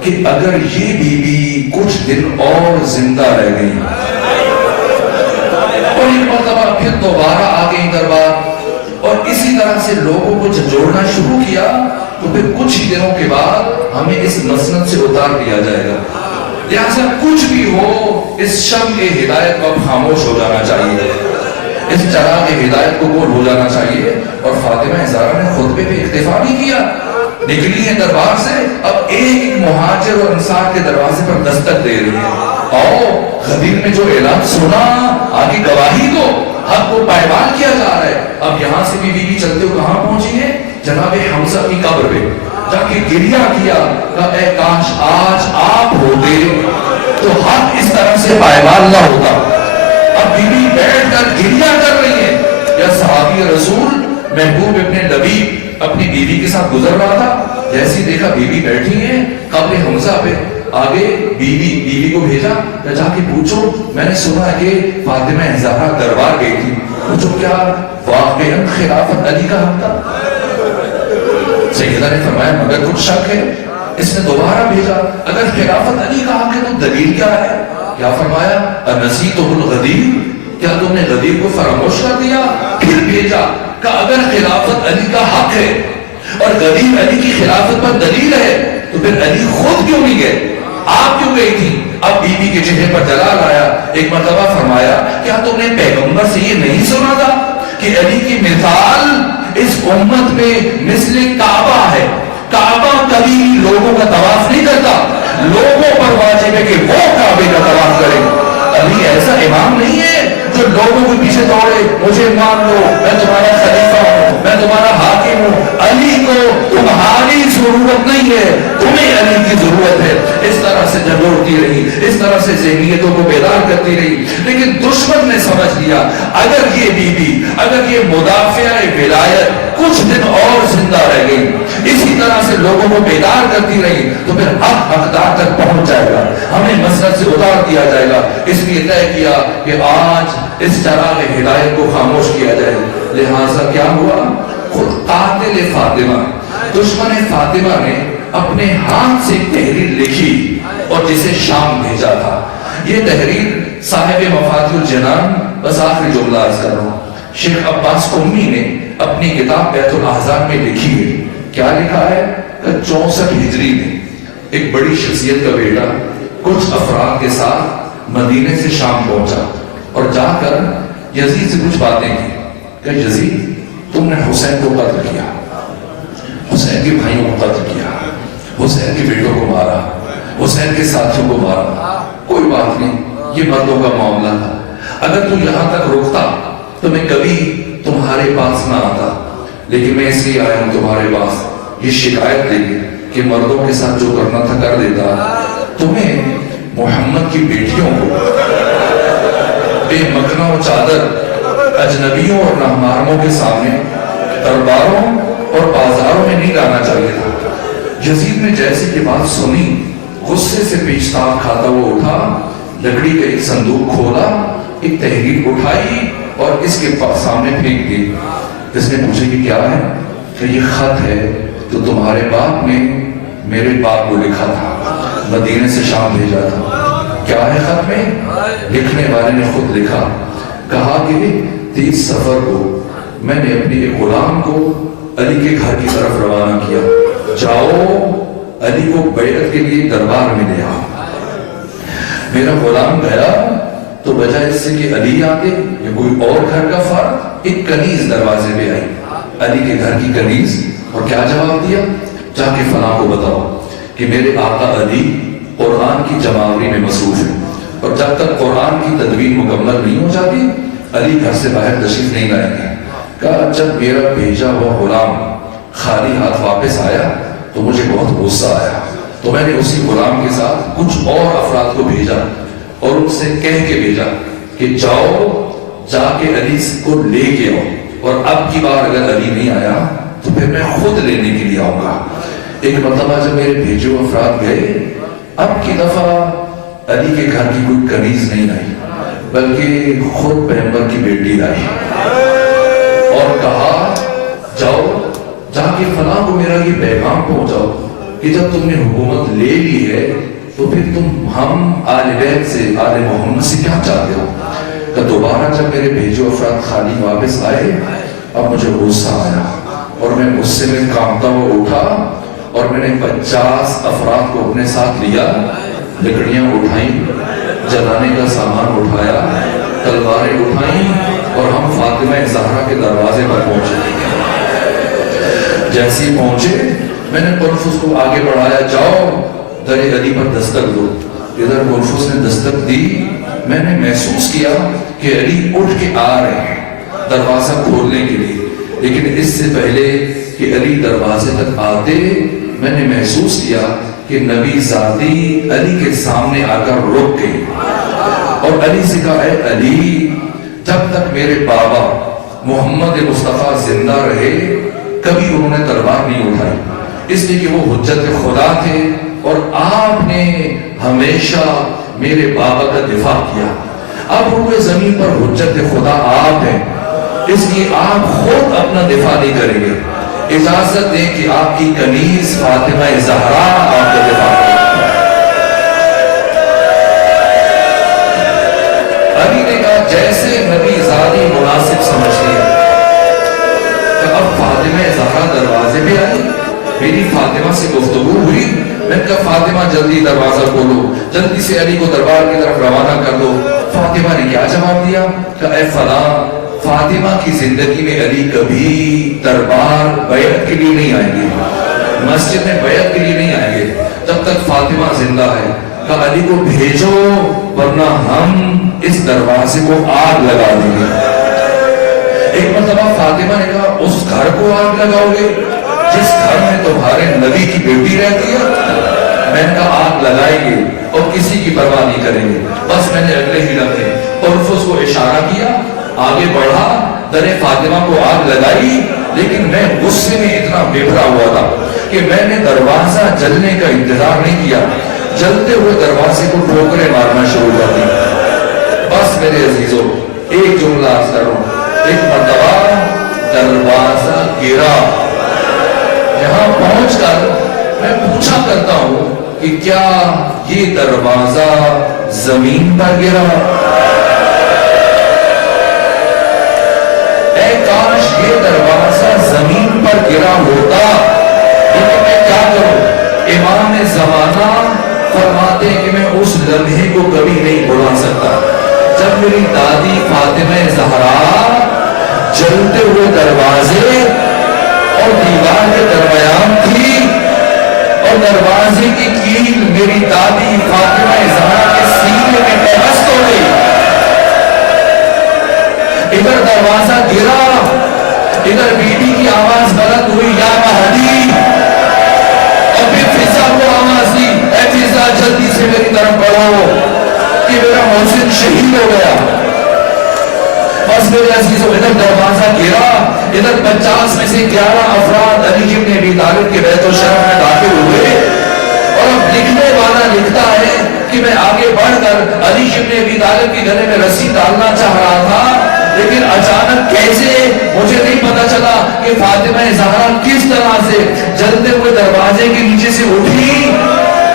کہ اگر یہ بیوی کچھ دن اور زندہ رہ گئی، اور ایک مرتبہ پھر دوبارہ آ گئی دربار، اور اسی طرح سے لوگوں کو جھنجھوڑنا شروع کیا، تو پھر کچھ ہی دنوں کے بعد ہمیں اس مسند سے اتار دیا جائے گا. لہٰذا کچھ بھی ہو، اس شمع ہدایت کو اب خاموش ہو جانا چاہیے، اس چراغ ہدایت کو گول ہو جانا چاہیے. اور فاطمہ زہرا نے خطبے پہ اکتفا نہیں کیا، نکلی ہے دربار سے، اب ایک ایک مہاجر اور انصار کے دروازے پر دستک دے رہی ہے. آؤ، غدیر نے جو اعلان سنا، آگے گواہی دو، حق کو پائمال کیا جا رہا ہے. اب یہاں سے بھی بیوی چلتے ہوئے کہاں پہنچی ہے؟ جناب حمزہ کی قبر پہ جا کے گریہ کیا کہ اے کاش آج آپ ہوتے تو حق اس طرح سے پائمال نہ ہوتا. اب بیوی بیٹھ کر گریہ کر رہی ہے. یا صحابی رسول محبوب ابن لبیب اپنی بیوی کے ساتھ گزر رہا تھا، جیسی دیکھا بیوی بیٹھی ہے قبر حمزہ پہ، آگے بیوی کو بھیجا کہ جا کے پوچھو، میں نے سنا کہ فاطمہ زہرا دربار گئی تھی، پوچھو کیا واقعاً خلافت علی کا حق تھا؟ سیدہ نے فرمایا مگر کچھ شک ہے. اس نے دوبارہ بھیجا، اگر خلافت علی کا حق ہے تو دلیل کیا ہے؟ کیا فرمایا؟ انسیتہ الغدیر، کیا تم نے غدیر کو فراموش کر دیا؟ پھر بھیجا کہ اگر خلافت علی کا حق ہے اور غدیر علی کی خلافت پر دلیل ہے تو پھر علی خود کیوں نہیں گئے؟ آپ کیوں گئی تھی؟ اب بیوی کے چہرے پر جلال آیا. ایک مرتبہ فرمایا کیا تم نے پیغمبر سے یہ نہیں سنا تھا کہ علی کی مثال اس امت میں مثل کعبہ ہے، کعبہ کبھی لوگوں کا طواف نہیں کرتا، لوگوں پر واجب ہے کہ وہ کعبے کا طواف کریں. علی ایسا امام نہیں ہے جو لوگوں کے پیچھے دوڑے، مجھے مان لو، میں تمہارا خلیفہ ہوں، میں تمہارا حاکم ہوں. علی کو تمہاری ضرورت نہیں ہے، تمہیں علی کی ضرورت ہے. اس طرح سے جھنجھوڑتی رہی، اس طرح سے ذہنیتوں کو بیدار کرتی رہی. لیکن دشمن نے سمجھ لیا اگر یہ بیوی، اگر یہ مدافع ولایت کچھ دن اور زندہ رہ گئی، اسی طرح سے لوگوں کو بیدار کرتی رہی، تو پھر حق حقدار تک پہنچ جائے گا، ہمیں مسند سے اتار دیا جائے گا. اس لیے طے کیا کہ آج اس چراغ ہدایت کو خاموش کیا جائے. لہٰذا کیا ہوا؟ خود قاتل فاطمہ، دشمن فاطمہ نے اپنے ہاتھ سے ایک تحریر لکھی اور جسے شام بھیجا تھا. یہ تحریر صاحب مفاتیح الجنان، بس آخری جملہ عرض کر رہا ہوں، شیخ عباس قمی نے اپنی کتاب بیت الاحزان میں لکھی ہے. کیا لکھا ہے کہ 64 ہجری میں ایک بڑی شخصیت کا بیٹا کچھ افراد کے ساتھ مدینے سے شام پہنچا. اور جا کر یزید سے کچھ باتیں کی کہ یزید تم نے حسین کو قتل کیا، حسین کے بھائیوں کو قتل کیا، حسین کے بیٹوں کو مارا، حسین کے ساتھیوں کو مارا، کوئی بات نہیں، یہ مردوں کا معاملہ تھا، اگر تو یہاں تک رکتا تو میں کبھی تمہارے پاس نہ آتا، لیکن میں اس لیے آیا ہوں تمہارے پاس یہ شکایت دے کے کہ مردوں کے ساتھ جو کرنا تھا کر دیتا، تمہیں محمد کی بیٹیوں کو بے مکھنا و چادر اجنبیوں اور نامحرموں کے سامنے درباروں اور بازاروں میں نہیں لانا چاہیے تھا۔ یزید نے جیسے یہ بات سنی غصے سے پیشتاب کھاتا وہ اٹھا، لکڑی کا ایک صندوق کھولا، ایک تحریر اٹھائی اور اس کے سامنے پھینک دی۔ اس نے پوچھا کہ کیا ہے؟ کہ یہ خط ہے تو تمہارے باپ نے میرے باپ کو لکھا تھا، مدینے سے شام بھیجا تھا۔ کیا ہے خط میں؟ لکھنے والے نے خود لکھا، کہا کہ 30 صفر کو میں نے اپنے ایک غلام کو علی کے گھر کی طرف روانہ کیا، جاؤ علی کو بیعت کے لیے دربار میں لے آؤ۔ میرا غلام گیا تو بجائے اس سے کہ علی آتے یا کوئی اور گھر کا فرد، ایک کنیز دروازے پہ آئی، علی کے گھر کی کنیز، اور کیا جواب دیا؟ جا کے فلاں کو بتاؤ کہ میرے آقا علی قرآن کی جماوری میں مصروف ہے، اور جب تک قرآن کی تدوین مکمل نہیں ہو جاتی علی گھر سے باہر تشریف نہیں لائیں گے۔ کہا جب میرا بھیجا ہوا غلام خالی ہاتھ واپس آیا تو مجھے بہت غصہ آیا، تو میں نے اسی غلام کے ساتھ کچھ اور افراد کو بھیجا اور ان سے کہہ کے بھیجا کہ جاؤ جا کے علی کو لے کے آؤ، اور اب کی بار اگر علی نہیں آیا تو پھر میں خود لینے کے لیے آؤں گا۔ ایک مرتبہ جب میرے بھیجے ہوئے افراد گئے، اب کی دفعہ علی کے گھر کی کوئی کنیز نہیں آئی بلکہ خود پیغمبر کی بیٹی آئی، اور کہا جاؤ جا کے فلاں کو میرا یہ پیغام پہنچاؤ کہ جب تم نے حکومت لے لی ہے تو پھر تم ہم آل بیت سے، آل محمد سے کیا چاہتے ہو؟ کہ دوبارہ جب میرے بھیجو افراد خالی واپس آئے، اب مجھے غصہ آیا اور میں غصے میں کانپتا ہوا اٹھا اور میں نے 50 افراد کو اپنے ساتھ لیا، لکڑیاں اٹھائیں، جلانے کا سامان اٹھایا، تلواریں اٹھائیں، اور ہم فاطمہ زہرا کے دروازے پر پہنچے۔ جیسے ہی پہنچے میں نے قنفذ کو آگے بڑھایا، جاؤ در علی پر دستک دو۔ ادھر قنفذ نے دستک دی، میں نے محسوس کیا کہ علی اٹھ کے آ رہے ہیں دروازہ کھولنے کے لیے، لیکن اس سے پہلے کہ علی دروازے تک آتے میں نے محسوس کیا کہ نبی ذاتی علی کے سامنے آ کر رک گئی، اور علی سے کہا اے علی، جب تک میرے بابا محمد مصطفیٰ زندہ رہے کبھی انہوں نے تلوار نہیں اٹھائی، اس لیے کہ وہ حجت خدا تھے اور آپ نے ہمیشہ میرے بابا کا دفاع کیا۔ اب روئے زمین پر حجت خدا آپ ہیں، اس لیے آپ خود اپنا دفاع نہیں کریں گے، اجازت دیں کہ آپ کی کنیز فاطمہ زہرا آپ کا دفاع کرے۔ علی نے کہا جیسے نبی ذاتی مناسب سمجھتے ہیں۔ کہ اب فاطمہ زہرا دروازے پہ آئی، میری فاطمہ سے گفتگو ہوئی، میں نے کہا فاطمہ جلدی دروازہ کھولو، جلدی سے علی کو دربار کی طرف روانہ کر دو۔ فاطمہ نے کیا جواب دیا؟ کہ اے فلاں، فاطمہ کی زندگی میں علی کبھی دربار بیعت کے لیے نہیں آئیں گے، مسجد میں بیعت کے لیے نہیں آئیں گے جب تک فاطمہ زندہ ہے۔ کہ علی کو بھیجو ورنہ ہم اس دروازے کو آگ لگا دیں گے۔ ایک مرتبہ فاطمہ نے کہا اس گھر کو آگ لگاؤ گے جس گھر میں تمہارے نبی کی بیٹی رہتی ہے؟ میں نے کہا آگ لگائیں گے اور کسی کی پرواہ نہیں کریں گے۔ بس میں نے اگلے ہی لمحے قنفذ کو اشارہ کیا، آگے بڑھا، در فاطمہ کو آگ لگائی، لیکن میں غصے میں اتنا بھرا ہوا تھا کہ میں نے دروازہ جلنے کا انتظار نہیں کیا، جلتے ہوئے دروازے کو ٹھوکریں مارنا شروع کر دی۔ بس میرے عزیزوں ایک جملہ عرض کر رہا ہوں، ایک مرتبہ دروازہ گرا، یہاں پہنچ کر میں پوچھا کرتا ہوں کہ کیا یہ دروازہ زمین پر گرا؟ اے کاش یہ دروازہ زمین پر گرا ہوتا، لیکن میں کیا کروں؟ امام زمانہ فرماتے ہیں کہ میں اس لمحے کو کبھی نہیں بھلا سکتا جب میری دادی فاطمہ زہرا جلتے ہوئے دروازے اور دیوار کے درمیان تھی اور دروازے کی کیل میری دادی فاطمہ زہرا کے سینے میں پیوست ہو گئی. ادھر دروازہ گرا, ادھر بیٹی کی آواز بلند ہوئی, یا مہدی. اور پھر فضا کو آواز دی, اے فضا جلدی سے میری طرف بڑھو کہ میرا محسن شہید ہو گیا. بس میرے عزیزوں, ادھر دروازہ گرا, ادھر 50 میں سے 11 افراد علی ابن ابی طالب کے بیت الشرف میں داخل ہوئے. اور اب لکھنے والا لکھتا ہے کہ میں آگے بڑھ کر علی ابن ابی طالب کے گلے میں رسی ڈالنا چاہ رہا تھا, لیکن اچانک کیسے مجھے نہیں پتا چلا کہ فاطمہ زہرا کس طرح سے جلتے ہوئے دروازے کے نیچے سے اٹھی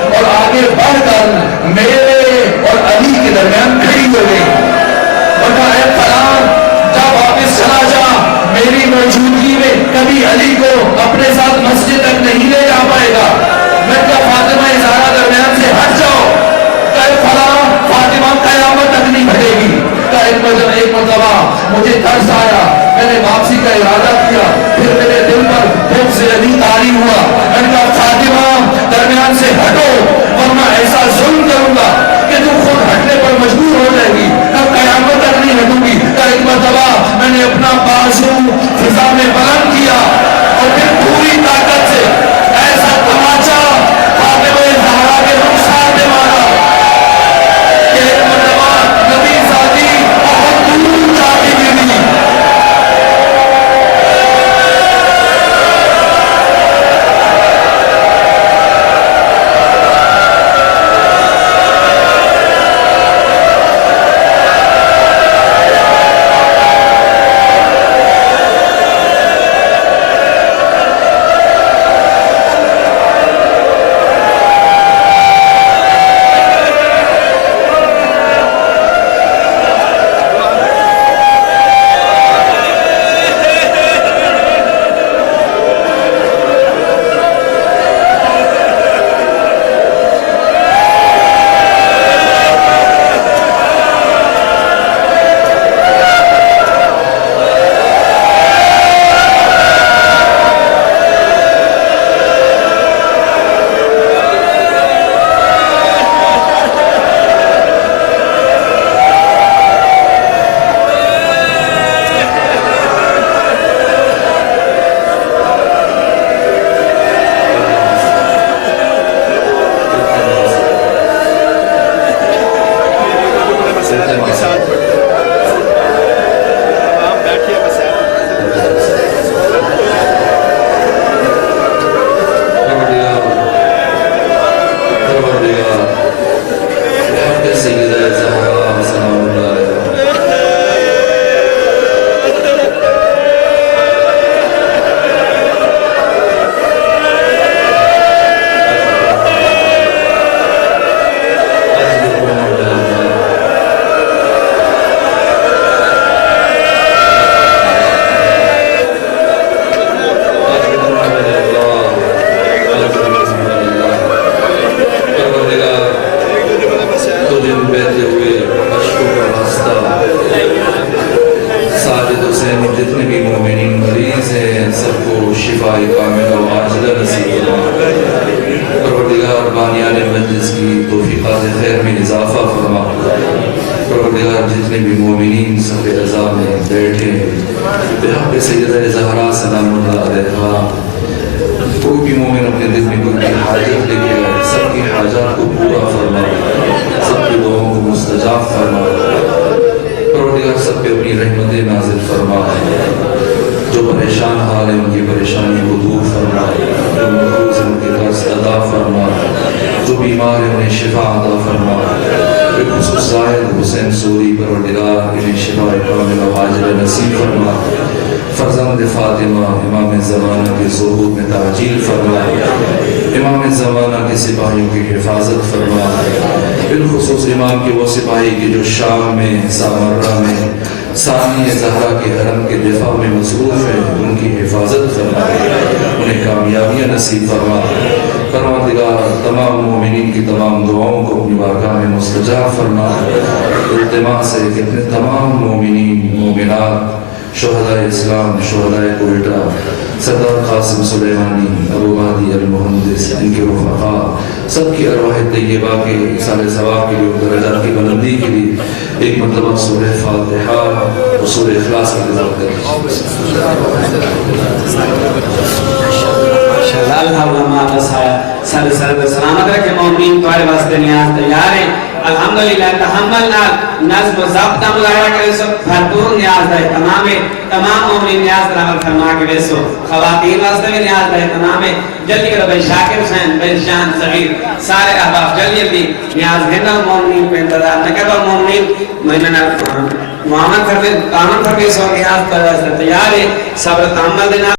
اور آگے بڑھ کر میرے اور علی کے درمیان کھڑی ہو گئی. اور کہا, اے فلاں, جا واپس چلا جا, میری موجودگی میں کبھی علی کو اپنے ساتھ مسجد تک نہیں لے جا پائے گا. میں کہا, فاطمہ زہرا درمیان سے ہٹ جاؤ. کہا, اے فلاں, فاطمہ قیامت تک نہیں ہٹے گی. ایک مرتبہ مجھے ترس آیا, میں نے واپسی کا ارادہ کیا, پھر میرے دل پر بغض علی طاری ہوا. میں نے کہا, فاطمہ درمیان سے ہٹو ورنہ ایسا ظلم کروں گا کہ تم خود ہٹنے پر مجبور ہو جائے گی, اب قیامت تک نہیں ہٹوں گی. ایک مرتبہ میں نے اپنا بازو فضا میں بلند کیا اور پھر پوری طاقت سے ایسا تماچا فاطمہ زہرا کے رخسار میں مارا کہ ایک مرتبہ نبی ذاتی بہت دور جا کے گری. فرزند فاطمہ امام زمانہ کے ظہور میں تعجیل فرما, امام زمانہ کے سپاہیوں کی حفاظت فرما, بالخصوص امام کے وہ سپاہی کے جو شام میں سامرہ میں ثانیہ زہرا کے حرم کے دفاع میں مصروف ہیں, ان کی حفاظت فرما, انہیں کامیابیاں نصیب فرما. پروردگار تمام مومنین کی تمام دعاؤں کو اپنی بارگاہ میں مستجاب فرما، التماس ہے کہ اپنے تمام مومنین مومنات، شہدائے اسلام، شہدائے کوئٹہ، سردار قاسم سلیمانی، ابو مہدی المحدث، ان کے رفقاء، سب کی ارواح طیبہ کے ایصال ثواب کے لیے، درجات کی بلندی کے لیے ایک مرتبہ سورہ فاتحہ اور سورہ اخلاص کی تلاوت کریں۔ اللہ سر سلامت رکھے مومنین، تمہارے واسطے نیاز تیار ہیں الحمدللہ۔ تحمل نظم و ضبط مظاہرہ کرے سو بھرپور نیاز ہے تمام مومنین نیاز رحمت فرما کے بیسو، خواتین واسطے بھی نیاز ہے تمام جلدی کرو بھائی شاکر حسین، بھائی شان صغیر، سارے احباب جلدی نیاز ہے نا مومنین کو انتظار نہ کرو مومنین محمد پرویز سو نیاز تیار ہے، صبر تحمل دینا